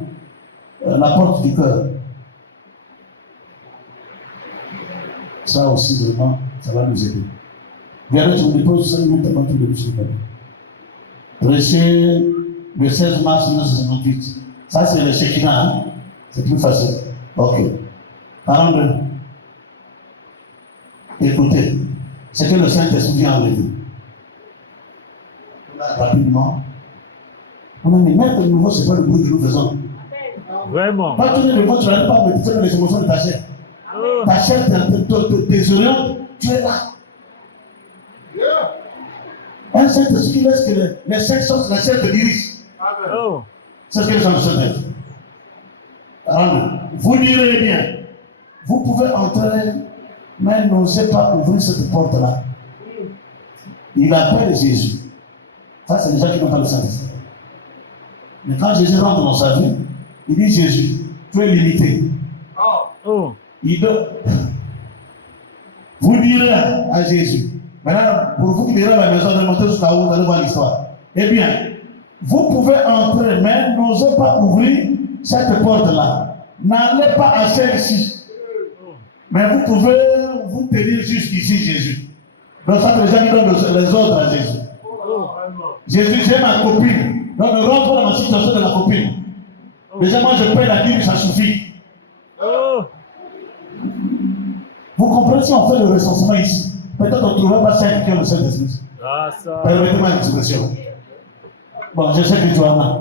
la porte du cœur. Ça aussi, vraiment, ça va nous aider. Regardez, tu me déposes 5 minutes avant tout le début. Prêcher le 16 mars 1968. Ça, c'est le Shekinah, hein? C'est plus facile. Ok. 42. Écoutez, c'est que le Saint-Esprit vient enlever. Rapidement. On a dit, mettre de nouveau, c'est pas le bruit que nous faisons. Vraiment. Quand tu es de nouveau, tu n'arrives pas à méditer les émotions de ta chair. Ta chair t'oriente, tu es là. Un Saint-Esprit qui laisse que les 5 sens de la chair te dirigent. Oh. C'est ce que les gens sont. Alors, vous direz bien, vous pouvez entrer, mais n'osez pas ouvrir cette porte-là. Il appelle Jésus. Ça, c'est les gens qui n'ont pas le Saint-Esprit. Mais quand Jésus rentre dans sa vie, il dit Jésus, tu es limité. Oh. Il donne. Vous direz à Jésus. Maintenant, pour vous qui direz à la maison de monter jusqu'à où, vous allez voir l'histoire. Eh bien, vous pouvez entrer, mais n'osez pas ouvrir cette porte-là. N'allez pas à celle-ci. Mais vous pouvez vous tenir jusqu'ici, Jésus. Donc, ça, les gens qui donnent les ordres à Jésus. Jésus, j'ai ma copine. Donc, ne rentre pas dans ma situation de la copine. Déjà, moi, je paye la dîme, ça suffit. Oh. Vous comprenez si on fait le recensement ici? Peut-être on ne trouvera pas 5 qui ont le Saint-Esprit. Ah, ça. Permettez-moi une expression. Bon, je sais que tu en as.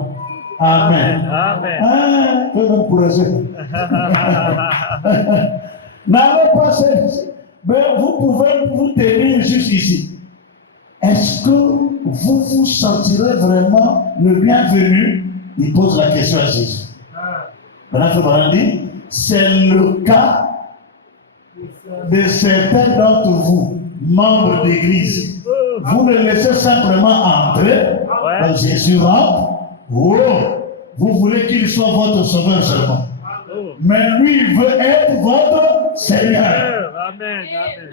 Amen. Amen. Ah, que m'encourager. N'allez pas celle-ci. Mais vous pouvez vous tenir juste ici. Est-ce que vous vous sentirez vraiment le bienvenu? Il pose la question à Jésus. Maintenant, je vous dis, c'est le cas de certains d'entre vous, membres d'église. Vous le laissez simplement entrer, donc Jésus rentre. Oh, vous voulez qu'il soit votre sauveur seulement. Mais lui, il veut être votre Seigneur. Amen. Amen.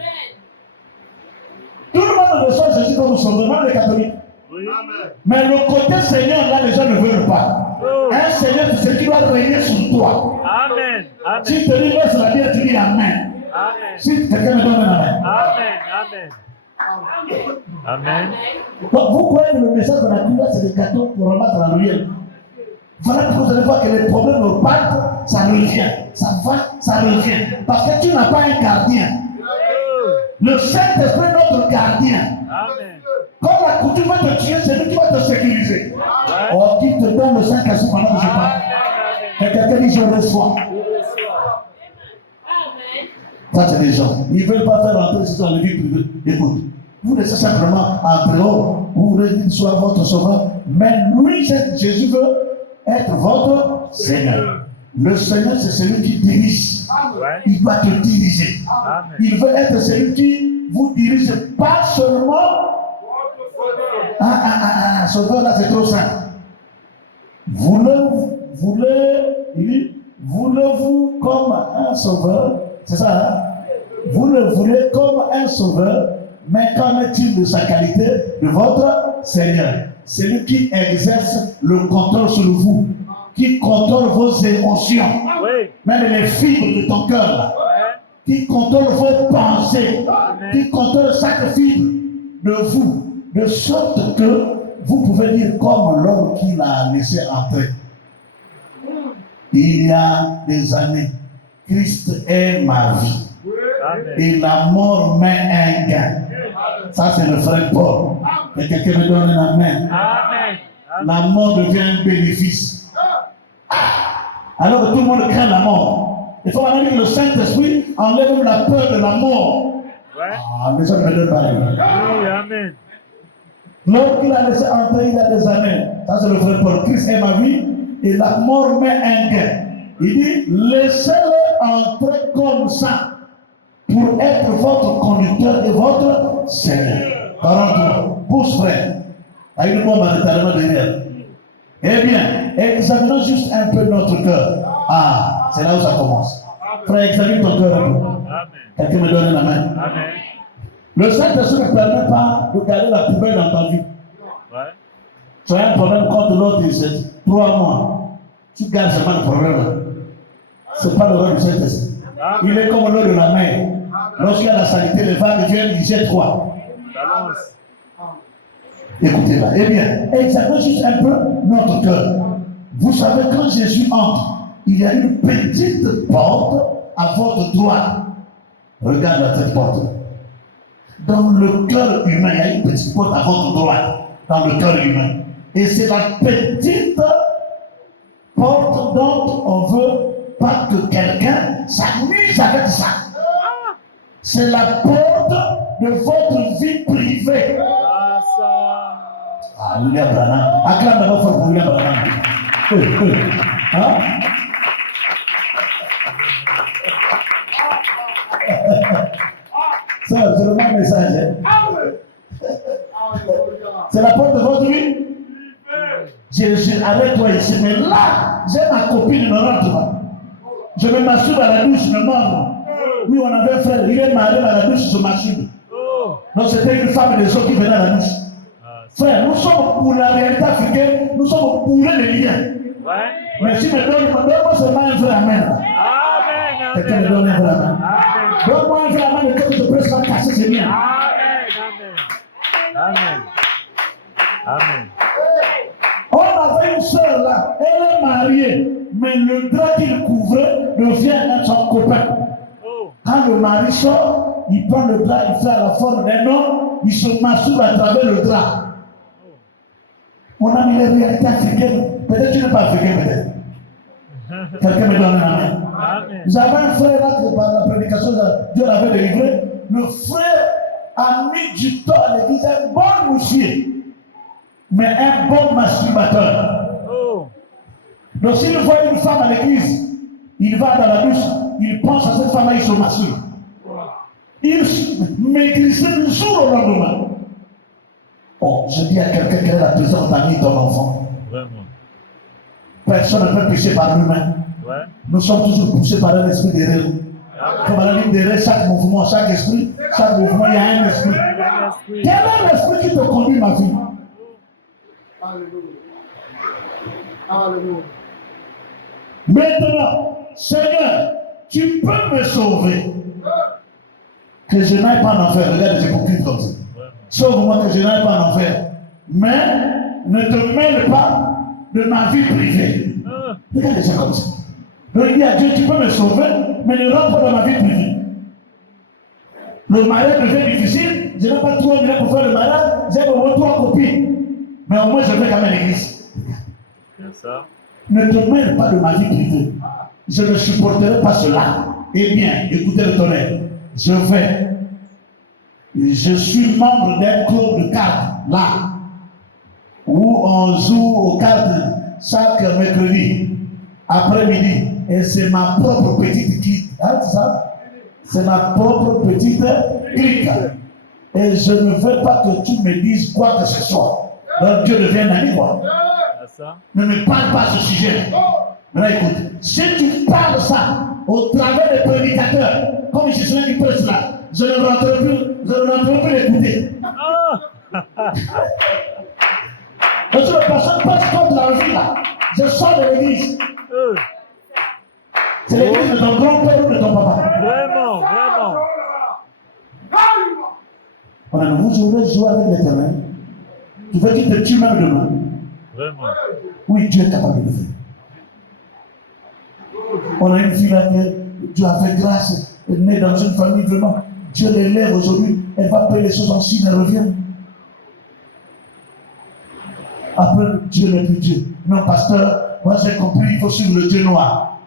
Tout le monde reçoit Jésus comme sauveur, même les catholiques. Oui. Mais le côté Seigneur, là, les gens ne veulent pas. Un Seigneur, c'est celui qui doit régner sur toi. Amen. Amen. Si tu te dis, laisse la bière, tu dis Amen. Amen. Si quelqu'un me donne un Amen. Amen. Amen. Amen. Donc, vous croyez que le message de la Bible, c'est des cadeaux pour remettre dans le riel. Voilà que vous allez voir que les problèmes repartent, ça revient. Ça va, ça revient. Parce que tu n'as pas un gardien. Le Saint-Esprit est notre gardien. Amen. Quand la coutume va te tuer, c'est lui qui va te sécuriser. Or, qui te donne le Saint-Esprit pendant que je parle. Et quelqu'un dit, je reçois. Ça, c'est les gens. Ils ne veulent pas faire entrer ce dans la vie privée. Écoute, vous laissez simplement entrer haut. Vous voulez qu'il soit votre sauveur. Mais lui, Jésus veut être votre Seigneur. Le Seigneur, c'est celui qui dirige. Il doit te diriger. Amen. Il veut être celui qui vous dirige, pas seulement. Sauveur, là, c'est trop simple. Voulez-vous comme un sauveur? C'est ça, hein? Vous le voulez comme un sauveur, mais qu'en est-il de sa qualité de votre Seigneur? C'est lui qui exerce le contrôle sur vous, qui contrôle vos émotions, même les fibres de ton cœur, là, qui contrôle vos pensées, qui contrôle chaque fibre de vous, de sorte que vous pouvez dire comme l'homme qui l'a laissé entrer. Il y a des années, Christ est ma vie. Amen. Et la mort met un gain. Ça, c'est le frère Paul. Et quelqu'un me donne un amen. Amen. La mort devient un bénéfice. Alors que tout le monde craint la mort. Il faut maintenant que le Saint-Esprit enlève la peur de la mort. Les gens ne me donnent pas la main. Oui, amen. L'homme qu'il a laissé entrer il y a des années, ça c'est le frère Paul. Christ est ma vie et la mort met un gain. Il dit, laissez-le entrer comme ça pour être votre conducteur et votre Seigneur. 43. Pousse frère. Avec le mot maritalement derrière. Eh bien, examinons juste un peu notre cœur. Ah, c'est là où ça commence. Frère, examine ton cœur un peu. Quelqu'un me donne la main. Amen. Le Saint-Esprit ne permet pas de garder la poubelle dans ta vie. Tu as un problème contre l'autre, il dit 3 mois. Tu gardes seulement le problème. Ce n'est pas le rôle du Saint-Esprit. Il est comme l'eau de la mer. Lorsqu'il y a la saleté, les vagues viennent, il jette quoi? Balance. Écoutez là. Eh bien, examinez juste un peu notre cœur. Vous savez, quand Jésus entre, il y a une petite porte à votre droite. Regarde cette porte. Dans le cœur humain, il y a une petite porte à votre droite. Dans le cœur humain. Et c'est la petite porte dont on ne veut pas que quelqu'un s'amuse avec ça. C'est la porte de votre vie privée. Ah, William Branham. Acclame d'abord pour William Branham. Hein? Ça, c'est le même message. C'est la porte de votre vie. Jésus, arrête-toi ici. Mais là, j'ai ma copine, ne rentre pas. Je me masturbe à la douche, je me mords. Oui, on avait un frère, il est marié à la douche, il se masturbe. Donc c'était une femme des autres qui venait à la douche. Frère, nous sommes pour la réalité africaine, nous sommes bourrés de liens. Mais si me donne-moi seulement un vrai amen. Amen. Quelqu'un me donne un vrai amen. Donne-moi un vrai amen, et que je presse pas casser ses liens. Amen. Amen. On avait une sœur là, elle est mariée, mais le drap qu'il couvrait devient son copain. Quand le mari sort, il prend le drap, il fait la forme d'un homme, il se masturbe à travers le drap. On a mis les réalités africaines. Peut-être tu n'es pas africain, peut-être. Quelqu'un me donne un amen. Vous avez un frère là, par la prédication, Dieu l'avait délivré. Le frère a mis du temps à l'église, un bon monsieur, mais un bon masturbateur. Donc s'il voit une femme à l'église, il va dans la douche, il pense à cette femme-là, il se masturbe. Il maigrissait du jour au lendemain. Oh, je dis à quelqu'un quelle est la présence d'amis de ton enfant. Vraiment. Personne ne peut pécher par lui-même. Ouais. Nous sommes toujours poussés par un esprit d'erreur. Comme à la ligne d'erreur, chaque mouvement, chaque esprit, chaque mouvement, il y a un esprit. Quel est l'esprit qui te conduit, ma fille? Alléluia. Alléluia. Maintenant, Seigneur, tu peux me sauver. Que je n'aille pas en enfer. Regarde les hypocrites comme ça. Sauve-moi que je n'aille pas en enfer. Mais ne te mêle pas de ma vie privée. Regarde les gens comme ça. Donc il dit à Dieu, tu peux me sauver, mais ne rentre pas dans ma vie privée. Le mariage devient difficile. Je n'ai pas trop de pour faire le mariage. J'ai au moins 3 copines. Mais au moins je vais quand même à l'église. C'est ça. Ne te mêle pas de ma vie privée. Je ne supporterai pas cela. Eh bien, écoutez le tonnerre. Je suis membre d'un club de cartes, là, où on joue aux cartes chaque mercredi, après-midi. Et c'est ma propre petite clique. Hein, c'est ça? C'est ma propre petite clique. Et je ne veux pas que tu me dises quoi que ce soit. Donc Dieu devient un ami, quoi. Ça. Ne me parle pas de ce sujet. Maintenant, écoute, si tu parles ça au travers des prédicateurs, comme je suis qui prêche là, je ne rentrerai plus l'écouter. Parce que la personne passe contre la vie là. Je sors de l'église. C'est l'église de ton grand-père ou de ton papa. Vraiment, vraiment. On a nouveau, je voulais jouer avec l'Éternel. Tu veux qu'il te tue même demain. Vraiment. Oui, Dieu est capable de le faire. On a une fille là que Dieu a fait grâce, elle est née dans une famille vraiment. Dieu l'élève aujourd'hui, elle va payer les choses en Chine, elle revient. Après, Dieu n'est plus Dieu. Non, pasteur, moi j'ai compris, il faut suivre le Dieu noir.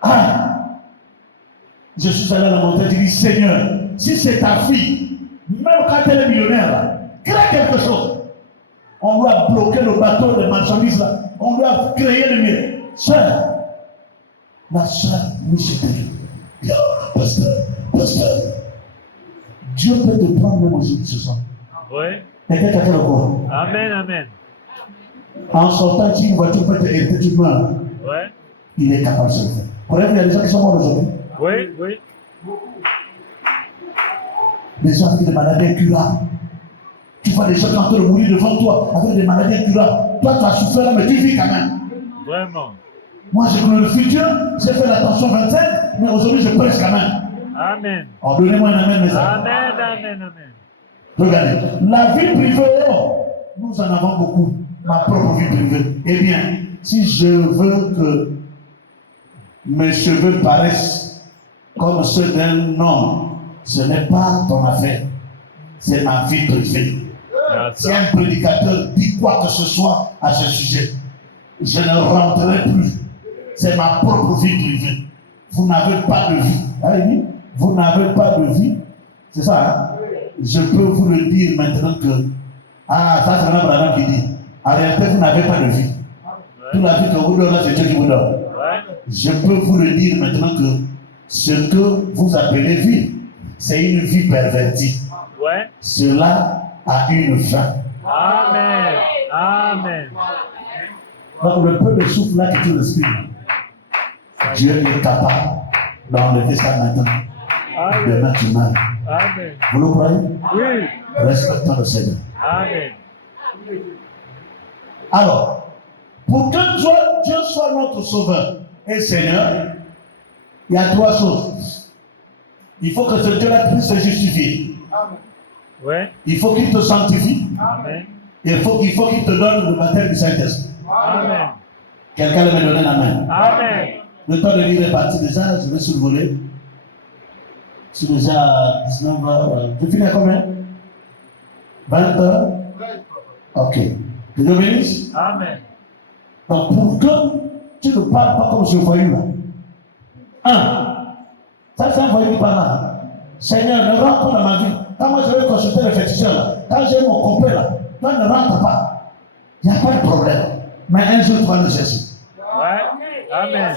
Ah! Je suis allé à la montagne, je dis, Seigneur, si c'est ta fille, même quand elle est millionnaire, là, crée quelque chose. On doit bloquer le bateau des marchandises là. On doit créer le mieux. Sœur, la sœur Michel, pasteur, Dieu peut te prendre même aujourd'hui ce soir. Oui. Quelqu'un qui a le quoi? Amen, amen. En sortant, si une voiture peut te hériter, tu meurs. Ouais. Il est capable de se le faire. Vous voyez, il y a des gens qui sont morts aujourd'hui. Oui, oui. Des gens avec des maladies incurables. Tu vois des gens qui sont en train de mourir devant toi avec des maladies incurables. Toi, tu as souffert là, mais tu vis quand même. Vraiment. Moi, j'ai glorifié Dieu, j'ai fait l'attention 25, mais aujourd'hui, je prêche quand même. Amen. Oh, donnez-moi un amen, mes amis. Amen, amen, amen. Regardez, la vie privée, oh, nous en avons beaucoup. Ma propre vie privée. Eh bien, si je veux que mes cheveux paraissent comme ceux d'un homme, ce n'est pas ton affaire. C'est ma vie privée. Si un prédicateur dit quoi que ce soit à ce sujet, je ne rentrerai plus. C'est ma propre vie privée. Vous n'avez pas de vie. Allez, vous n'avez pas de vie. C'est ça, hein? Je peux vous le dire maintenant que. Ah, ça c'est un Abraham qui dit. En réalité, vous n'avez pas de vie. Toute la vie que vous donnez, c'est Dieu qui vous donne. Je peux vous le dire maintenant que ce que vous appelez vie, c'est une vie pervertie. Ouais. Cela a une fin. Amen. Amen. Donc le peu de souffle là que tu respires, Dieu est capable d'enlever ça maintenant. Demain tu meurs. Amen. Vous le croyez? Oui. Respectons le Seigneur. Amen. Alors, pour que Dieu soit notre sauveur et Seigneur, il y a 3 choses. Il faut que ce Dieu-là puisse se justifier. Ouais. Il faut qu'il te sanctifie. Amen. Il faut qu'il te donne le baptême du Saint-Esprit. Amen. Quelqu'un me donner la main. Amen. Le temps de lire est parti déjà, je vais survoler. Je suis déjà à 19h. Tu finis à combien? 20h? Ok. Que Dieu bénisse. Amen. Donc pour que tu ne parles pas comme ce voyou là. 1. Ça c'est un voyou qui parle là. Seigneur, ne rentre pas dans ma vie. Quand moi je vais consulter le féticheur là, quand j'ai mon complet là, toi ne rentre pas. Il n'y a pas de problème. Mais un jour tu vas le chercher. Ouais. Amen.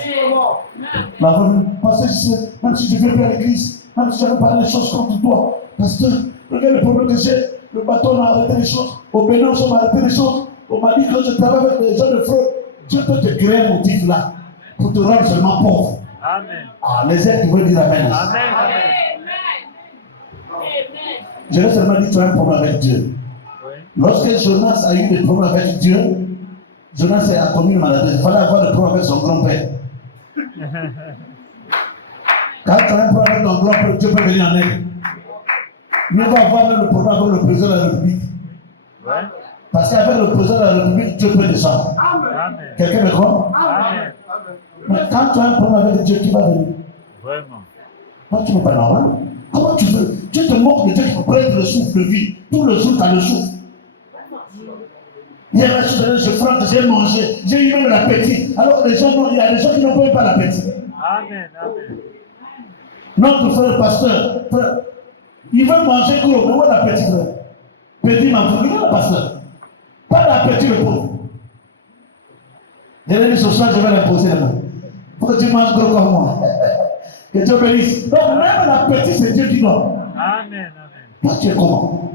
La femme, pasteur, même si je ne vais plus à l'église, même si j'avais parlé des choses contre toi, pasteur, regarde le problème que j'ai, le bâton a arrêté les choses, au Bénin, on m'a arrêté les choses, on m'a dit que je travaille avec des gens de fraude. Dieu peut te créer un motif là, pour te rendre seulement pauvre. Amen. Ah, les aides, ils veulent dire Amen. Amen. Je vais seulement dire que tu as un problème avec Dieu. Oui. Lorsque Jonas a eu des problèmes avec Dieu, Jonas a commis une maladie. Il fallait avoir des problèmes avec son grand-père. Quand tu as un problème avec ton grand-père, Dieu peut venir en aide. Mieux va avoir le problème avec le président de la République. Ouais. Parce qu'avec le président de la République, Dieu peut descendre. Amen. Quelqu'un me croit? Amen. Mais quand tu as un problème avec Dieu, qui va venir? Vraiment. Non, tu n'es pas normal. Comment tu veux? Tu te moques de Dieu qui prête le souffle de vie. Tout le jour, tu as le souffle. Il y a la chose, je frappe, j'ai mangé, j'ai eu même l'appétit. Alors les gens, il y a des gens qui n'ont même pas l'appétit. Amen. Amen. Notre frère pasteur, frère, il veut manger gros, mais où est l'appétit, frère? Petit m'en il est le pasteur. Pas d'appétit, le pauvre. Je l'ai dit ce soir, je vais l'imposer là-bas. Il faut que tu manges gros comme moi. Que Dieu bénisse. Donc, même l'appétit, c'est Dieu qui donne. Amen. Amen. Toi, tu es comment?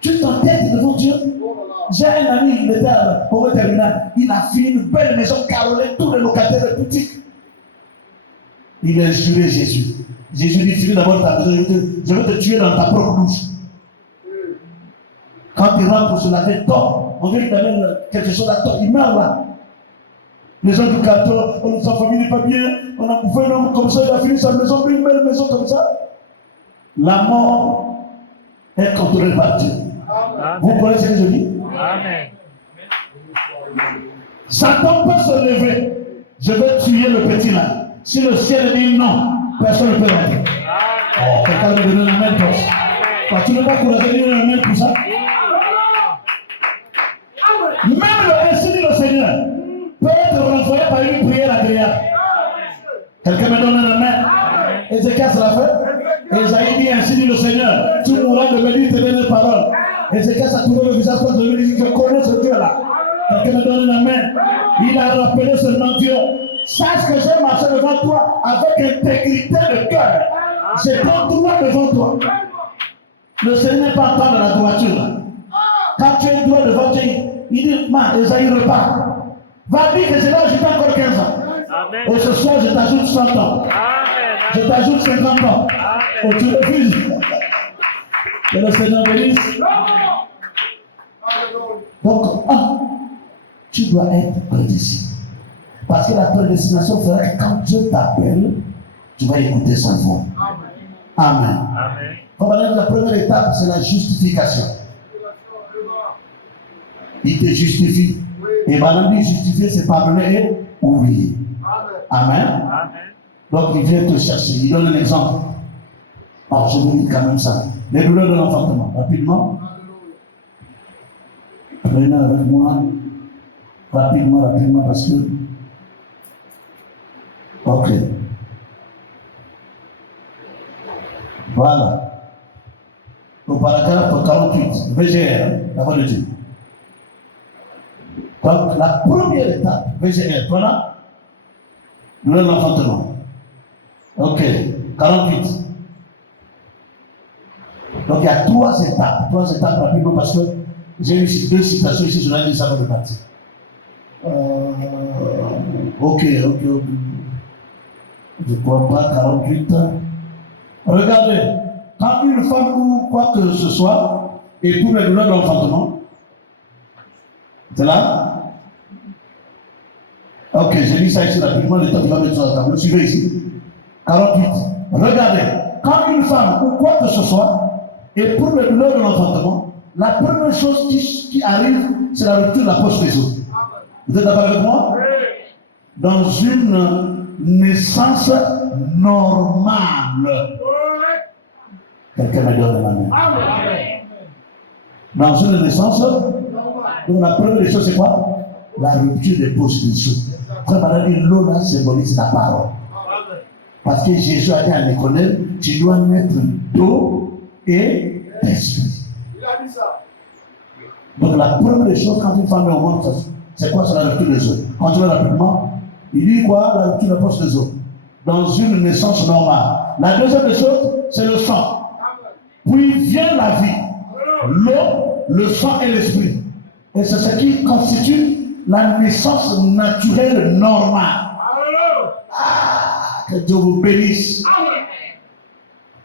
Tu t'entêtes devant Dieu. J'ai un ami, il était au terminal. Il a fait une belle maison carrelée, tous les locataires de boutique. Il a juré Jésus. Jésus dit, finis d'abord ta maison, je vais te tuer dans ta propre bouche. Quand il rentre pour se laver, tort. On vient qu'il amène quelque chose à tort, il meurt là. Les gens du quartier, sa famille n'est pas bien, on a bouffé un homme comme ça, il a fini sa maison, une belle maison comme ça. La mort est contrôlée par Dieu. Amen. Vous connaissez ce que je dis? Amen. Satan peut se lever. Je vais tuer le petit là. Si le ciel dit non, personne ne peut rentrer. Oh, quelqu'un me donne un amen pour ça. Quand tu ne veux pas courager, donne un amen pour ça. Même le ainsi dit le Seigneur peut être renvoyé par une prière agréable. Quelqu'un me donne un amen. Ézéchias l'a fait. Esaïe dit ainsi dit le Seigneur. Tu mourras de me dire tes dernières paroles. Ézéchias a tourné le visage contre lui et dit, je connais ce Dieu-là. Quelqu'un me donne un amen. Il a rappelé seulement Dieu. Sache que j'ai marché devant toi avec intégrité de cœur. J'ai pas droit devant toi. Le Seigneur n'est pas encore dans la droiture. Quand tu es droit devant Dieu, il dit, Esaïe repart. Va dire que je vais ajouter encore 15 ans. Amen. Et ce soir, je t'ajoute 100 ans. Amen. Je t'ajoute 50 ans. Et tu refuses. Que le Seigneur bénisse. Donc, tu dois être prédestiné. Parce que la prédestination fera que quand Dieu t'appelle, tu vas écouter sa voix. Amen. Amen. Comme la première étape, c'est la justification. Il te justifie. Et maintenant, lui justifier, c'est pardonner et oublier. Amen. Amen. Donc, il vient te chercher. Il donne un exemple. Alors, je vous dis quand même ça. Les douleurs de l'enfantement. Rapidement. Prenez avec moi. Rapidement, parce que. Ok. Voilà. Au paragraphe 48, VGR, la voix de Dieu. Donc, la première étape, VGR, voilà. Douleur de l'enfantement. Ok. 48. Donc, il y a trois étapes rapidement parce que j'ai eu deux citations ici, je l'ai dit, ça va me partir. Ok. Je ne crois pas, 48. Regardez, quand une femme ou quoi que ce soit éprouve les douleurs de l'enfantement, c'est là? Ok, j'ai lu ça ici rapidement, le temps qui va mettre sur la table. Suivez ici. 48. Regardez, quand une femme ou quoi que ce soit éprouve les douleurs de l'enfantement, la première chose qui arrive, c'est la rupture de la poche des os. Vous êtes d'accord avec moi? Dans une naissance normale. Quelqu'un me donne la main. Dans une naissance, donc la première des choses, c'est quoi? La rupture des poches des os. Frère Madame, l'eau là symbolise la parole. Parce que Jésus a dit à Nicodème, tu dois naître d'eau et d'esprit. Il a dit ça. Donc la première des choses, quand une femme est au monde, c'est quoi? C'est la rupture des os. Continuez rapidement. Il dit quoi? La rupture de poche des os. Dans une naissance normale. La deuxième des choses, c'est le sang. Puis vient la vie. L'eau, le sang et l'esprit. Et c'est ce qui constitue la naissance naturelle normale. Ah, que Dieu vous bénisse.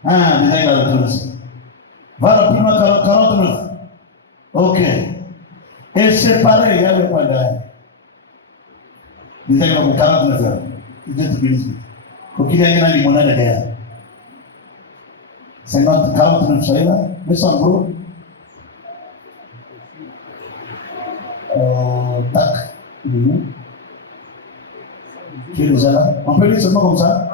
Ah, déjà il a retourné. Voilà, prima 49. Ok. Et c'est pareil, il y a le point derrière. Déjà il a 49 heures. Dieu te bénisse. Faut qu'il y ait une limonade derrière. 50, 49, ça y est là. Mais sans gros. Tac. Tu es déjà là? On peut lire seulement comme ça?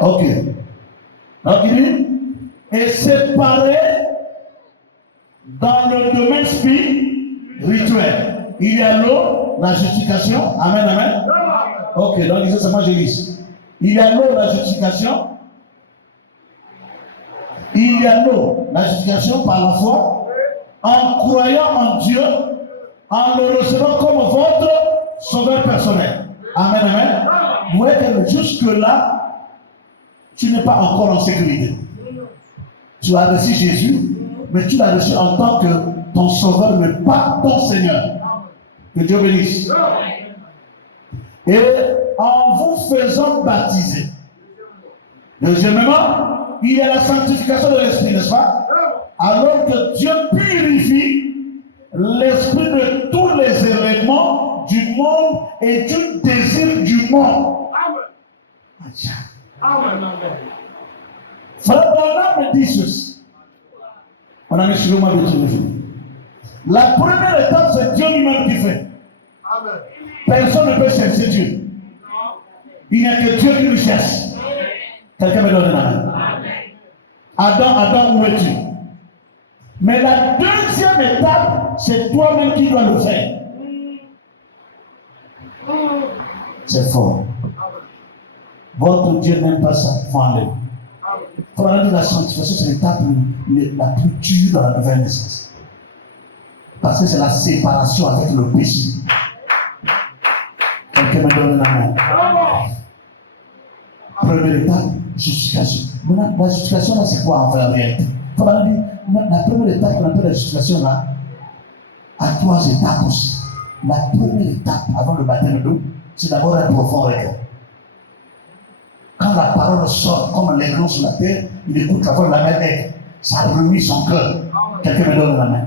Ok. Donc il dit, et séparé dans le domaine spirituel. Il y a l'eau, la justification. Amen, amen. Ok, donc disons seulement je lis. Il y a l'eau, la justification. Il y a l'eau, la justification par la foi, en croyant en Dieu, en le recevant comme votre sauveur personnel. Amen, amen. Vous voyez que jusque-là, tu n'es pas encore en sécurité. Tu as reçu Jésus, mais tu l'as reçu en tant que ton sauveur, mais pas ton Seigneur. Que Dieu bénisse. Et en vous faisant baptiser. Deuxièmement, il y a la sanctification de l'esprit, n'est-ce pas? Alors que Dieu purifie l'esprit de tous les éléments du monde et du désir du monde. Amen. Frère Branham me dit ceci. On a mis sur le mois de Dieu. La première étape, c'est Dieu lui-même qui fait. Amen. Personne ne peut chercher Dieu. Il n'y a que Dieu qui le cherche. Quelqu'un me donne la main. Adam, où es-tu? Mais la deuxième étape, c'est toi-même qui dois le faire. C'est fort. Votre Dieu n'aime pas ça. Il faut enlever. Il faut enlever la sanctification, c'est l'étape la plus dure dans la nouvelle naissance. Parce que c'est la séparation avec le péché. Quelqu'un me donne la main. Première étape, justification. Maintenant, la justification, là, c'est quoi en réalité? Il faut dire, la première étape qu'on appelle la justification, là, à 3 étapes aussi. La première étape avant le baptême d'eau, c'est d'abord un profond regret. Quand la parole sort comme l'aiglon sur la terre, il écoute la voix de la mère d'aigle. Ça remue son cœur. Quelqu'un me donne la main.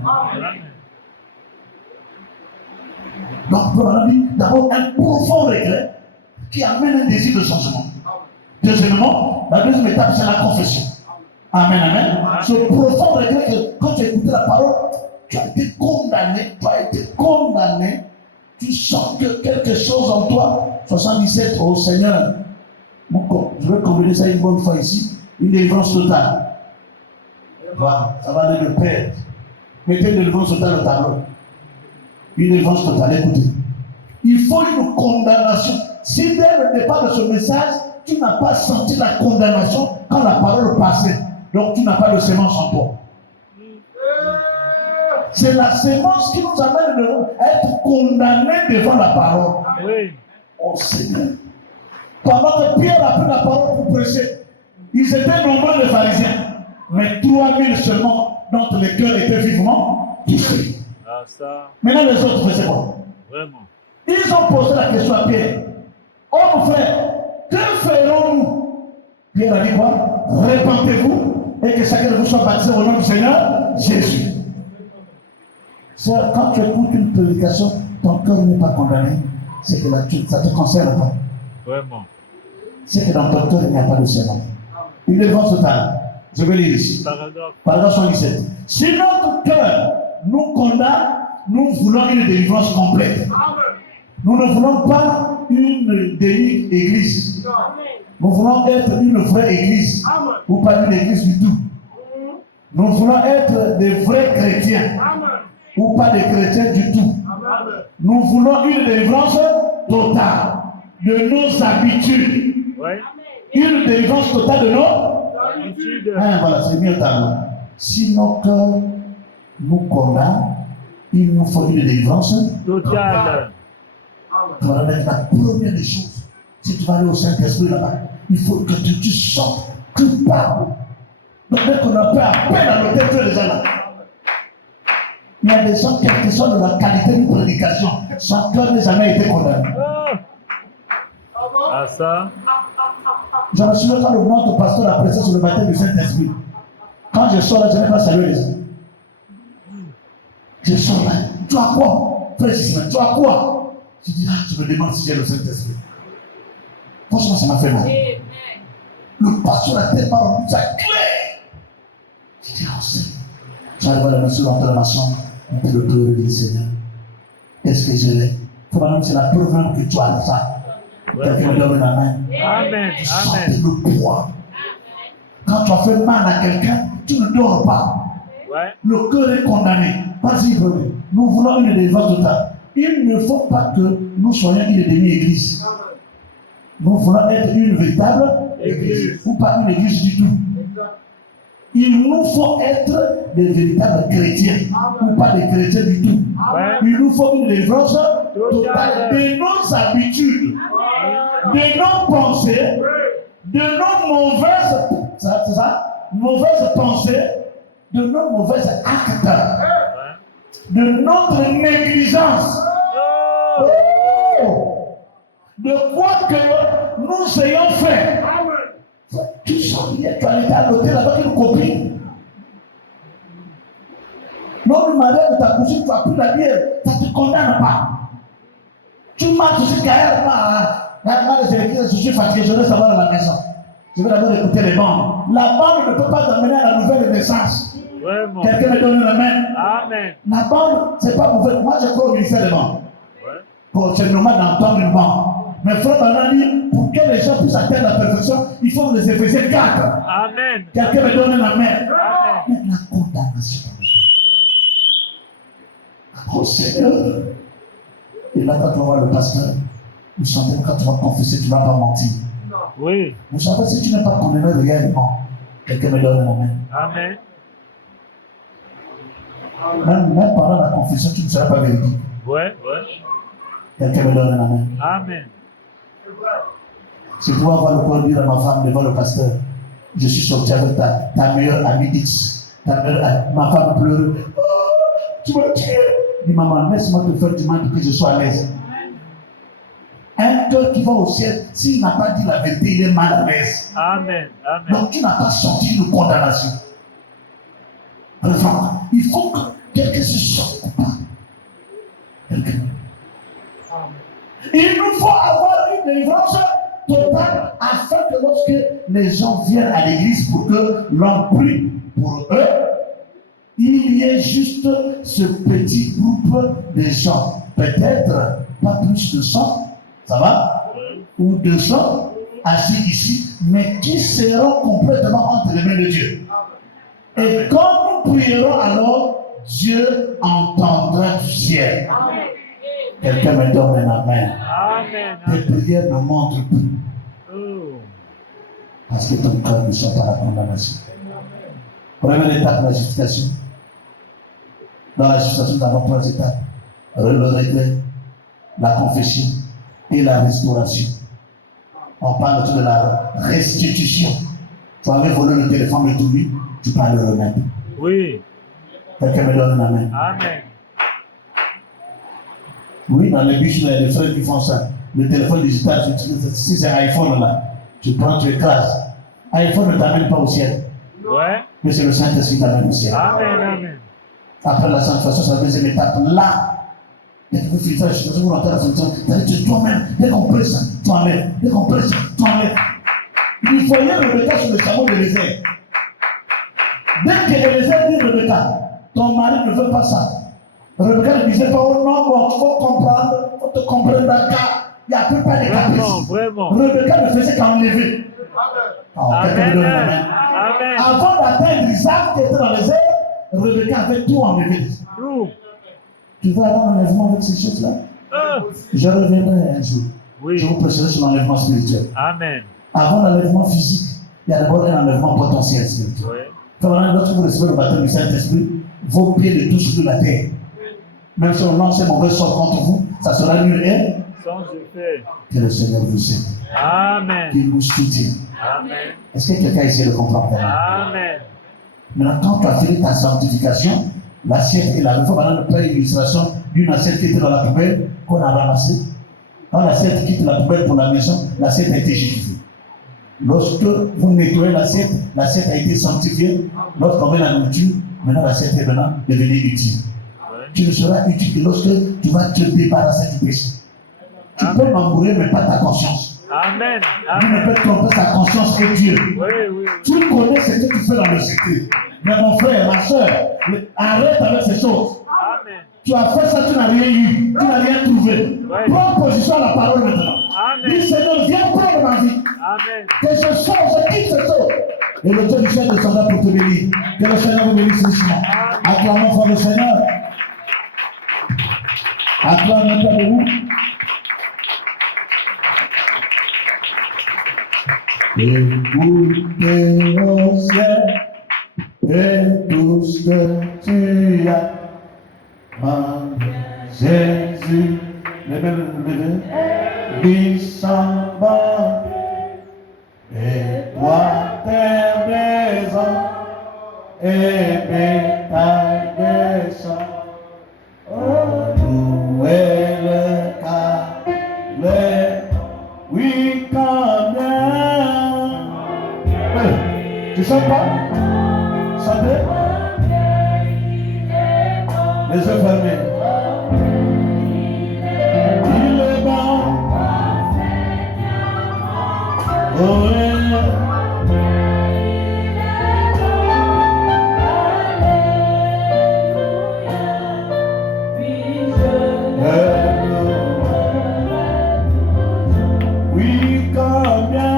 Donc, on a dit d'abord un profond regret qui amène un désir de changement. Deuxièmement, la deuxième étape, c'est la confession. Amen, amen. Ce profond regret que quand tu as écouté la parole, tu as été condamné, tu sens que quelque chose en toi, 77, oh Seigneur, je vais combiner ça une bonne fois ici, une délivrance totale. Voilà, ça va aller de pair. Mettez une délivrance totale au tableau. Une délivrance totale, écoutez. Il faut une condamnation. Si dès le départ de ce message, tu n'as pas senti la condamnation quand la parole passait, donc tu n'as pas de sémence en toi. C'est la sémence qui nous amène à être condamnés devant la parole. Oui. Oh Seigneur. Pendant que Pierre a pris la parole pour prêcher, ils étaient nombreux les pharisiens, mais 3000 seulement dont les cœurs étaient vivement touchés. Ah, ça. Maintenant les autres faisaient quoi? Vraiment. Ils ont posé la question à Pierre. Oh mon frère, que ferons-nous? Pierre a dit quoi? Repentez-vous et que chacun de vous soit baptisé au nom du Seigneur Jésus. Sœur, quand tu écoutes une prédication, ton cœur n'est pas condamné, c'est que ça te concerne pas. Vraiment. C'est que dans ton cœur, il n'y a pas de sémence. Une défense totale. Je vais lire ici. Paragraphe 77. Si notre cœur nous condamne, nous voulons une délivrance complète. Nous ne voulons pas une église. Nous voulons être une vraie église. Ou pas une église du tout. Nous voulons être des vrais chrétiens. Ou pas des chrétiens du tout. Nous voulons une délivrance totale de nos habitudes. Ouais. Une délivrance totale de nos habitudes. Voilà, c'est mieux tableau. Si nos cœurs nous condamnent, il nous faut une délivrance totale. Tu vas être la première des choses. Si tu vas aller au Saint-Esprit là-bas, il faut que tu sortes, tu parles. Donc dès qu'on a fait appel à l'hôtel, tu es déjà là. Il y a des gens, quelle que soit de la qualité de prédication, son cœur n'a jamais été condamné. Ah ça. Je me souviens quand le notre pasteur a prêché sur le baptême du Saint-Esprit. Quand je sors là, je n'ai pas salué les gens. Je sors là. Tu as quoi? Frère Gisèle, tu as quoi? Je dis, je me demande si j'ai le Saint-Esprit. Franchement, ça m'a fait mal. Le pasteur a tellement rendu ça clair. Je dis, oh Seigneur. J'arrive à la maison, dans la chambre, on peut le pleurer, dit Seigneur. Est-ce que je l'ai? Faut maintenant, c'est la preuve même que tu as ça. Quelqu'un me donne la main. Amen. Tu sentais le poids. Quand tu as fait mal à quelqu'un, tu ne dors pas. Ouais. Le cœur est condamné. Vas-y, nous voulons une délivrance totale. Il ne faut pas que nous soyons une demi-église. Nous voulons être une véritable église. Ou pas une église du tout. Il nous faut être des véritables chrétiens. Ou pas des chrétiens du tout. Ouais. Il nous faut une délivrance totale de nos habitudes, de nos pensées, de nos mauvaises, c'est ça? Mauvaises pensées, de nos mauvaises actes, de notre négligence. Oh! De quoi que nous ayons fait. Tu sens bien, tu as été à l'hôtel avec une copine. Lors du mariage de ta cousine, tu as pris la bière, ça ne te condamne pas. Tu marches aussi carrément. Je suis fatigué, je vais savoir à la maison. Je vais d'abord écouter les bandes. La bande ne peut pas t'amener à la nouvelle naissance. Vraiment. Quelqu'un me donne la main. Amen. La bande, c'est pas mauvais. Moi, je crois au ministère des bandes. Ouais. C'est normal d'entendre une bande. Mais frère Bernard dit, pour que les gens puissent atteindre la perfection, il faut les Éphésiens 4. Amen. Quelqu'un me donne la main. Amen. Mais la condamnation. Oh Seigneur. Et là, quand tu vas voir le pasteur, vous sentez que quand tu vas confesser, tu ne vas pas mentir. Oui. Vous savez, si tu n'es pas condamné réellement, quelqu'un me donne la main. Amen. Même pendant la confession, tu ne seras pas véridique. Ouais. Quelqu'un me donne la main. Amen. C'est pour avoir le corps dire à ma femme devant le pasteur, je suis sorti avec ta meilleure amie X. Ma femme pleure. Oh, tu m'as tué. Dis maman, laisse-moi te faire du mal pour que je sois à l'aise. Un cœur qui va au ciel, s'il n'a pas dit la vérité, il est mal à l'aise. Amen. Amen. Donc tu n'as pas senti de condamnation. Enfin, il faut que quelqu'un se sente coupable. Quelqu'un. Il nous faut avoir une délivrance totale afin que lorsque les gens viennent à l'église pour que l'on prie pour eux, il y ait juste ce petit groupe de gens. Peut-être pas plus de 100, ça va? Ou 200 assis ici, mais qui seront complètement entre les mains de Dieu. Et quand nous prierons, alors Dieu entendra du ciel. Quelqu'un me donne un amen. Amen. Tes prières ne montrent plus. Oh. Parce que ton cœur ne sent pas la condamnation. Première étape, la justification. Dans la justification, nous avons 3 étapes. Le regret, la confession et la restauration. On parle de la restitution. Tu avais volé le téléphone de tout lui, tu peux le remettre. Oui. Quelqu'un me donne un amen. Amen. Oui, dans les bus, il y a des frères qui font ça. Le téléphone digital, si c'est iPhone là, tu prends, tu écrases. iPhone ne t'amène pas au ciel. Ouais. Mais c'est le Saint-Esprit qui t'amène au ciel. Amen. Amen. Après la sanctification, c'est la deuxième étape. Là, dès que vous finissez la justification, vous rentrez à la sanctification, c'est-à-dire que toi-même, dès qu'on presse ça, tu enlèves. Dès qu'on presse ça, tu enlèves. Il voyait Rebecca sur le chameau de l'Ézère. Dès que Élisée dit Rebecca, ton mari ne veut pas ça. Rebecca ne disait pas, oh non, bon, il faut comprendre, il faut te comprendre d'accord. Il n'y a plus pas de caprice. Vraiment. Rebecca ne faisait qu'enlever. Oh, Amen. Amen. Amen. Avant d'atteindre Isaac qui était dans les airs, Rebecca avait tout enlevé. Tout. Tu veux avoir un enlèvement avec ces choses-là? Je reviendrai un jour. Oui. Je vous prêcherai sur l'enlèvement spirituel. Amen. Avant l'enlèvement physique, il y a d'abord un enlèvement potentiel spirituel. Oui. Lorsque vous recevez le baptême du Saint-Esprit, vos pieds ne touchent plus la terre. Même si on lance un mauvais sort contre vous, ça sera nul et Sans effet. Que le Seigneur vous aide. Amen. Qu'il vous soutienne. Amen. Est-ce que quelqu'un essaie de comprendre? Amen. Maintenant, quand tu as fini ta sanctification, l'assiette est là. Il faut maintenant faire une illustration d'une assiette qui était dans la poubelle qu'on a ramassée. Quand l'assiette quitte la poubelle pour la maison, l'assiette a été justifiée. Lorsque vous nettoyez l'assiette a été sanctifiée. Lorsqu'on met la nourriture, maintenant l'assiette est maintenant devenue utile. Tu ne seras utile que lorsque tu vas te débarrasser du péché. Tu peux m'embrouiller, mais pas ta conscience. Amen. Tu ne Amen. peux tromper ta conscience et Dieu. Oui, oui. Tu connais ce que tu fais dans le secret. Mais mon frère, ma soeur, arrête avec ces choses. Amen. Tu as fait ça, tu n'as rien eu, tu n'as rien trouvé. Ouais. Prends position à la parole maintenant. Amen. Dis Seigneur, viens prendre ma vie. Amen. Que je sors, je quitte ces choses. Et le Dieu du ciel descendra pour te bénir. Que le Seigneur vous bénisse richement. Acclamons fort le Seigneur. Acclamons fort de vous. Écoutez au ciel et tout ce que tu as. Jésus, levez, lui s'en va, et toi tes maisons, et bétail des champs, oh, louez le calme, oui, combien. Tu sens pas? Chantez? Les yeux fermés. Il est bon. Oh, oui, combien.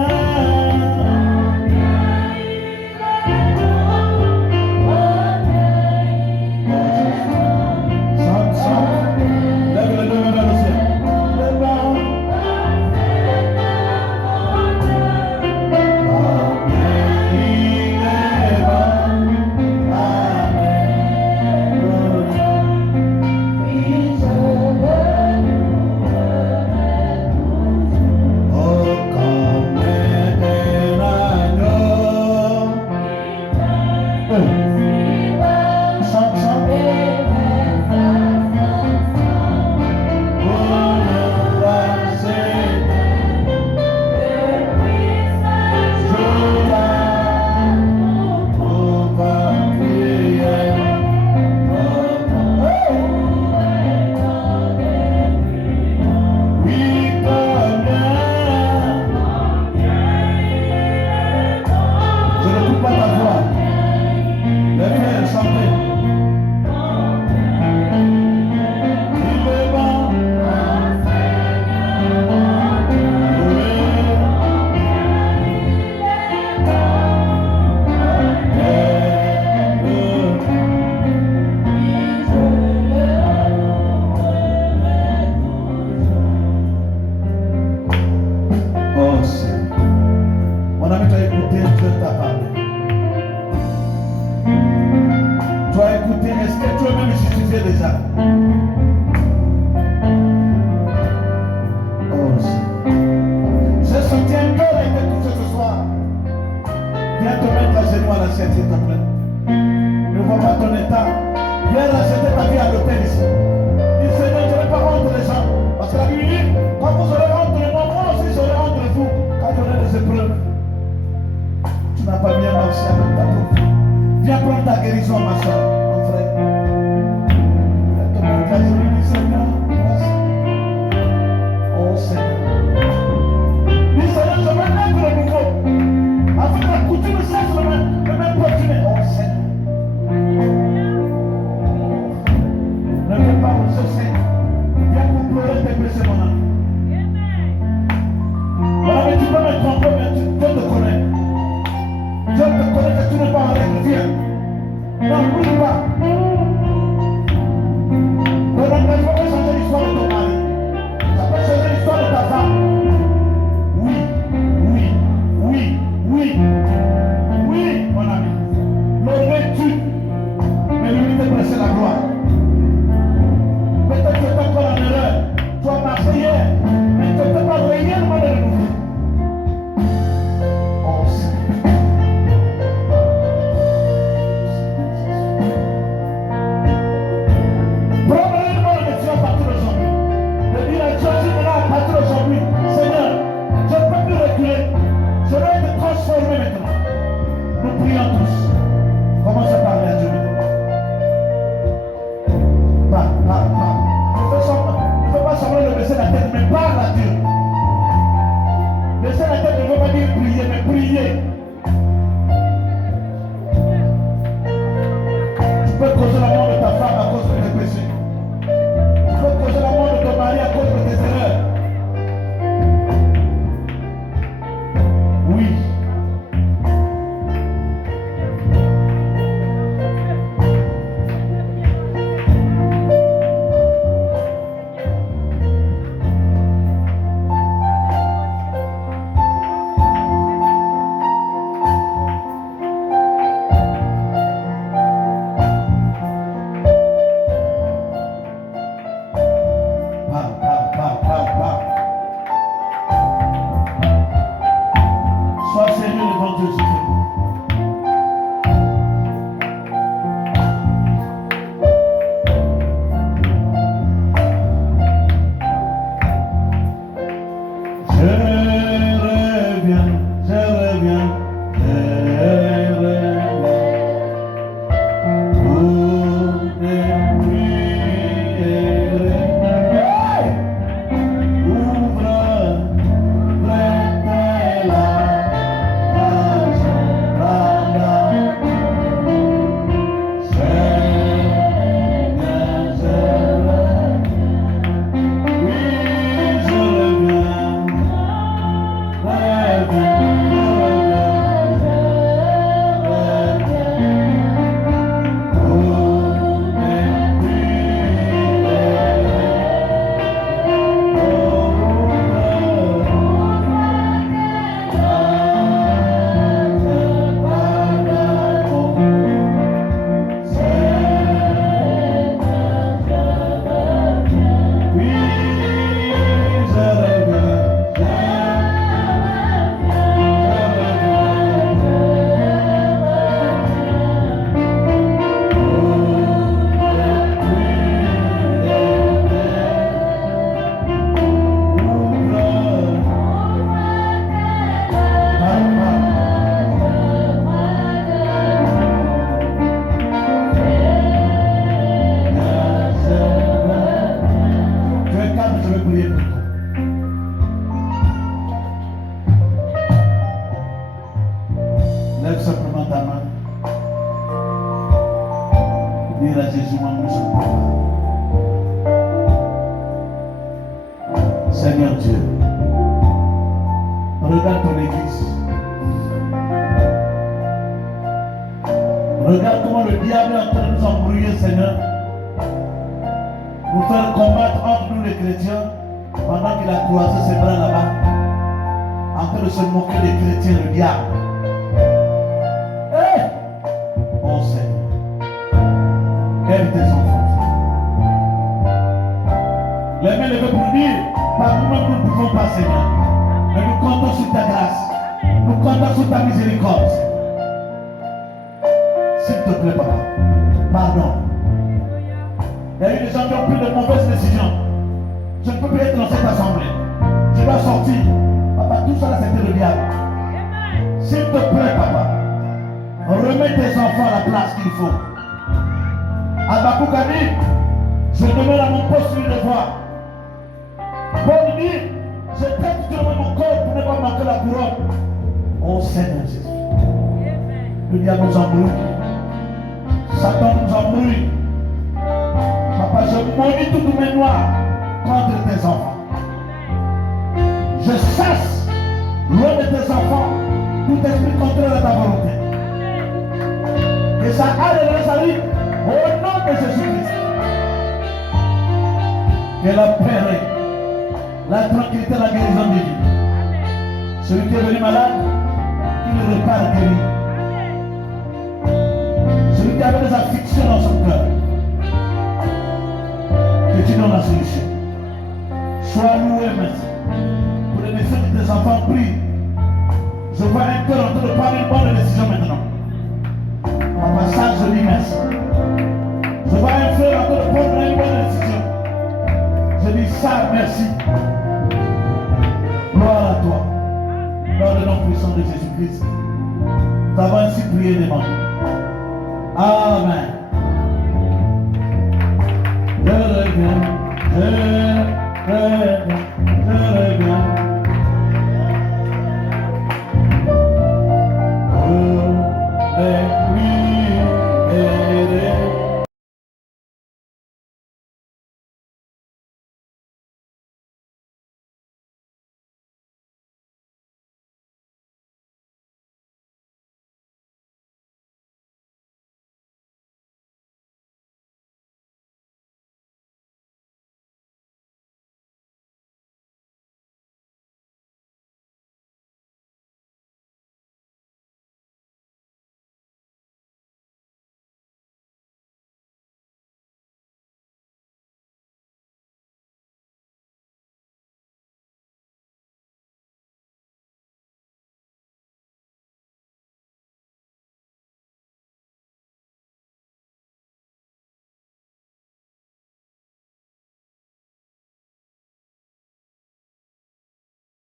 Peut-être que tu es encore en erreur. Tu as marché hier. Baisser la tête ne veut pas dire prier, mais prier. Tu peux causer la mort de ta femme à cause de tes péchés. Tu peux causer la mort de ton mari à cause de tes erreurs. Oui. Sois sérieux devant Dieu, s'il te plaît. Lève simplement ta main. Dire à Jésus, moi, je prie. Seigneur Dieu, regarde ton église. Regarde comment le diable est en train de nous embrouiller, Seigneur. Nous faire combattre entre nous les chrétiens pendant qu'il a croisé ses bras là-bas, en train de se moquer des chrétiens, le diable. Mon Seigneur, aide tes enfants. Les mains levées pour dire, par nous-mêmes nous ne pouvons pas, Seigneur, mais nous comptons sur ta grâce, nous comptons sur ta miséricorde. S'il te plaît, papa, pardon. Il y a eu des gens qui ont pris de mauvaises décisions. Je ne peux plus être dans cette assemblée. Je dois sortir. Papa, tout ça là, c'était le diable. S'il te plaît, papa, remets tes enfants à la place qu'il faut. Habakkuk a dit, je demeure à mon poste sur le devoir. Paul dit, je traite durement mon corps pour ne pas manquer la couronne. Oh Seigneur Jésus. Le diable nous embrouille. Satan nous embrouille. Papa, je maudis toutes mes noirs contre tes enfants. Je chasse loin de tes enfants tout esprit contraire à ta volonté. Et ça aille dans sa vie au nom de Jésus-Christ. Que la paix règne, la tranquillité, la guérison divine. Celui qui est venu malade, qu'il le répare guéri. Celui qui avait des afflictions dans son cœur, que tu donnes la solution. Sois loué, merci. Pour les méfaits de tes enfants, prie. Je vois un cœur en train de prendre une bonne décision maintenant. Papa, ça, je dis merci. Je vois un frère en train de prendre une bonne décision. Je dis ça, merci. Gloire à toi. Dans le nom puissant de Jésus-Christ. Nous avons ainsi prié les mains. Amen. Je reviens, je reviens, je reviens.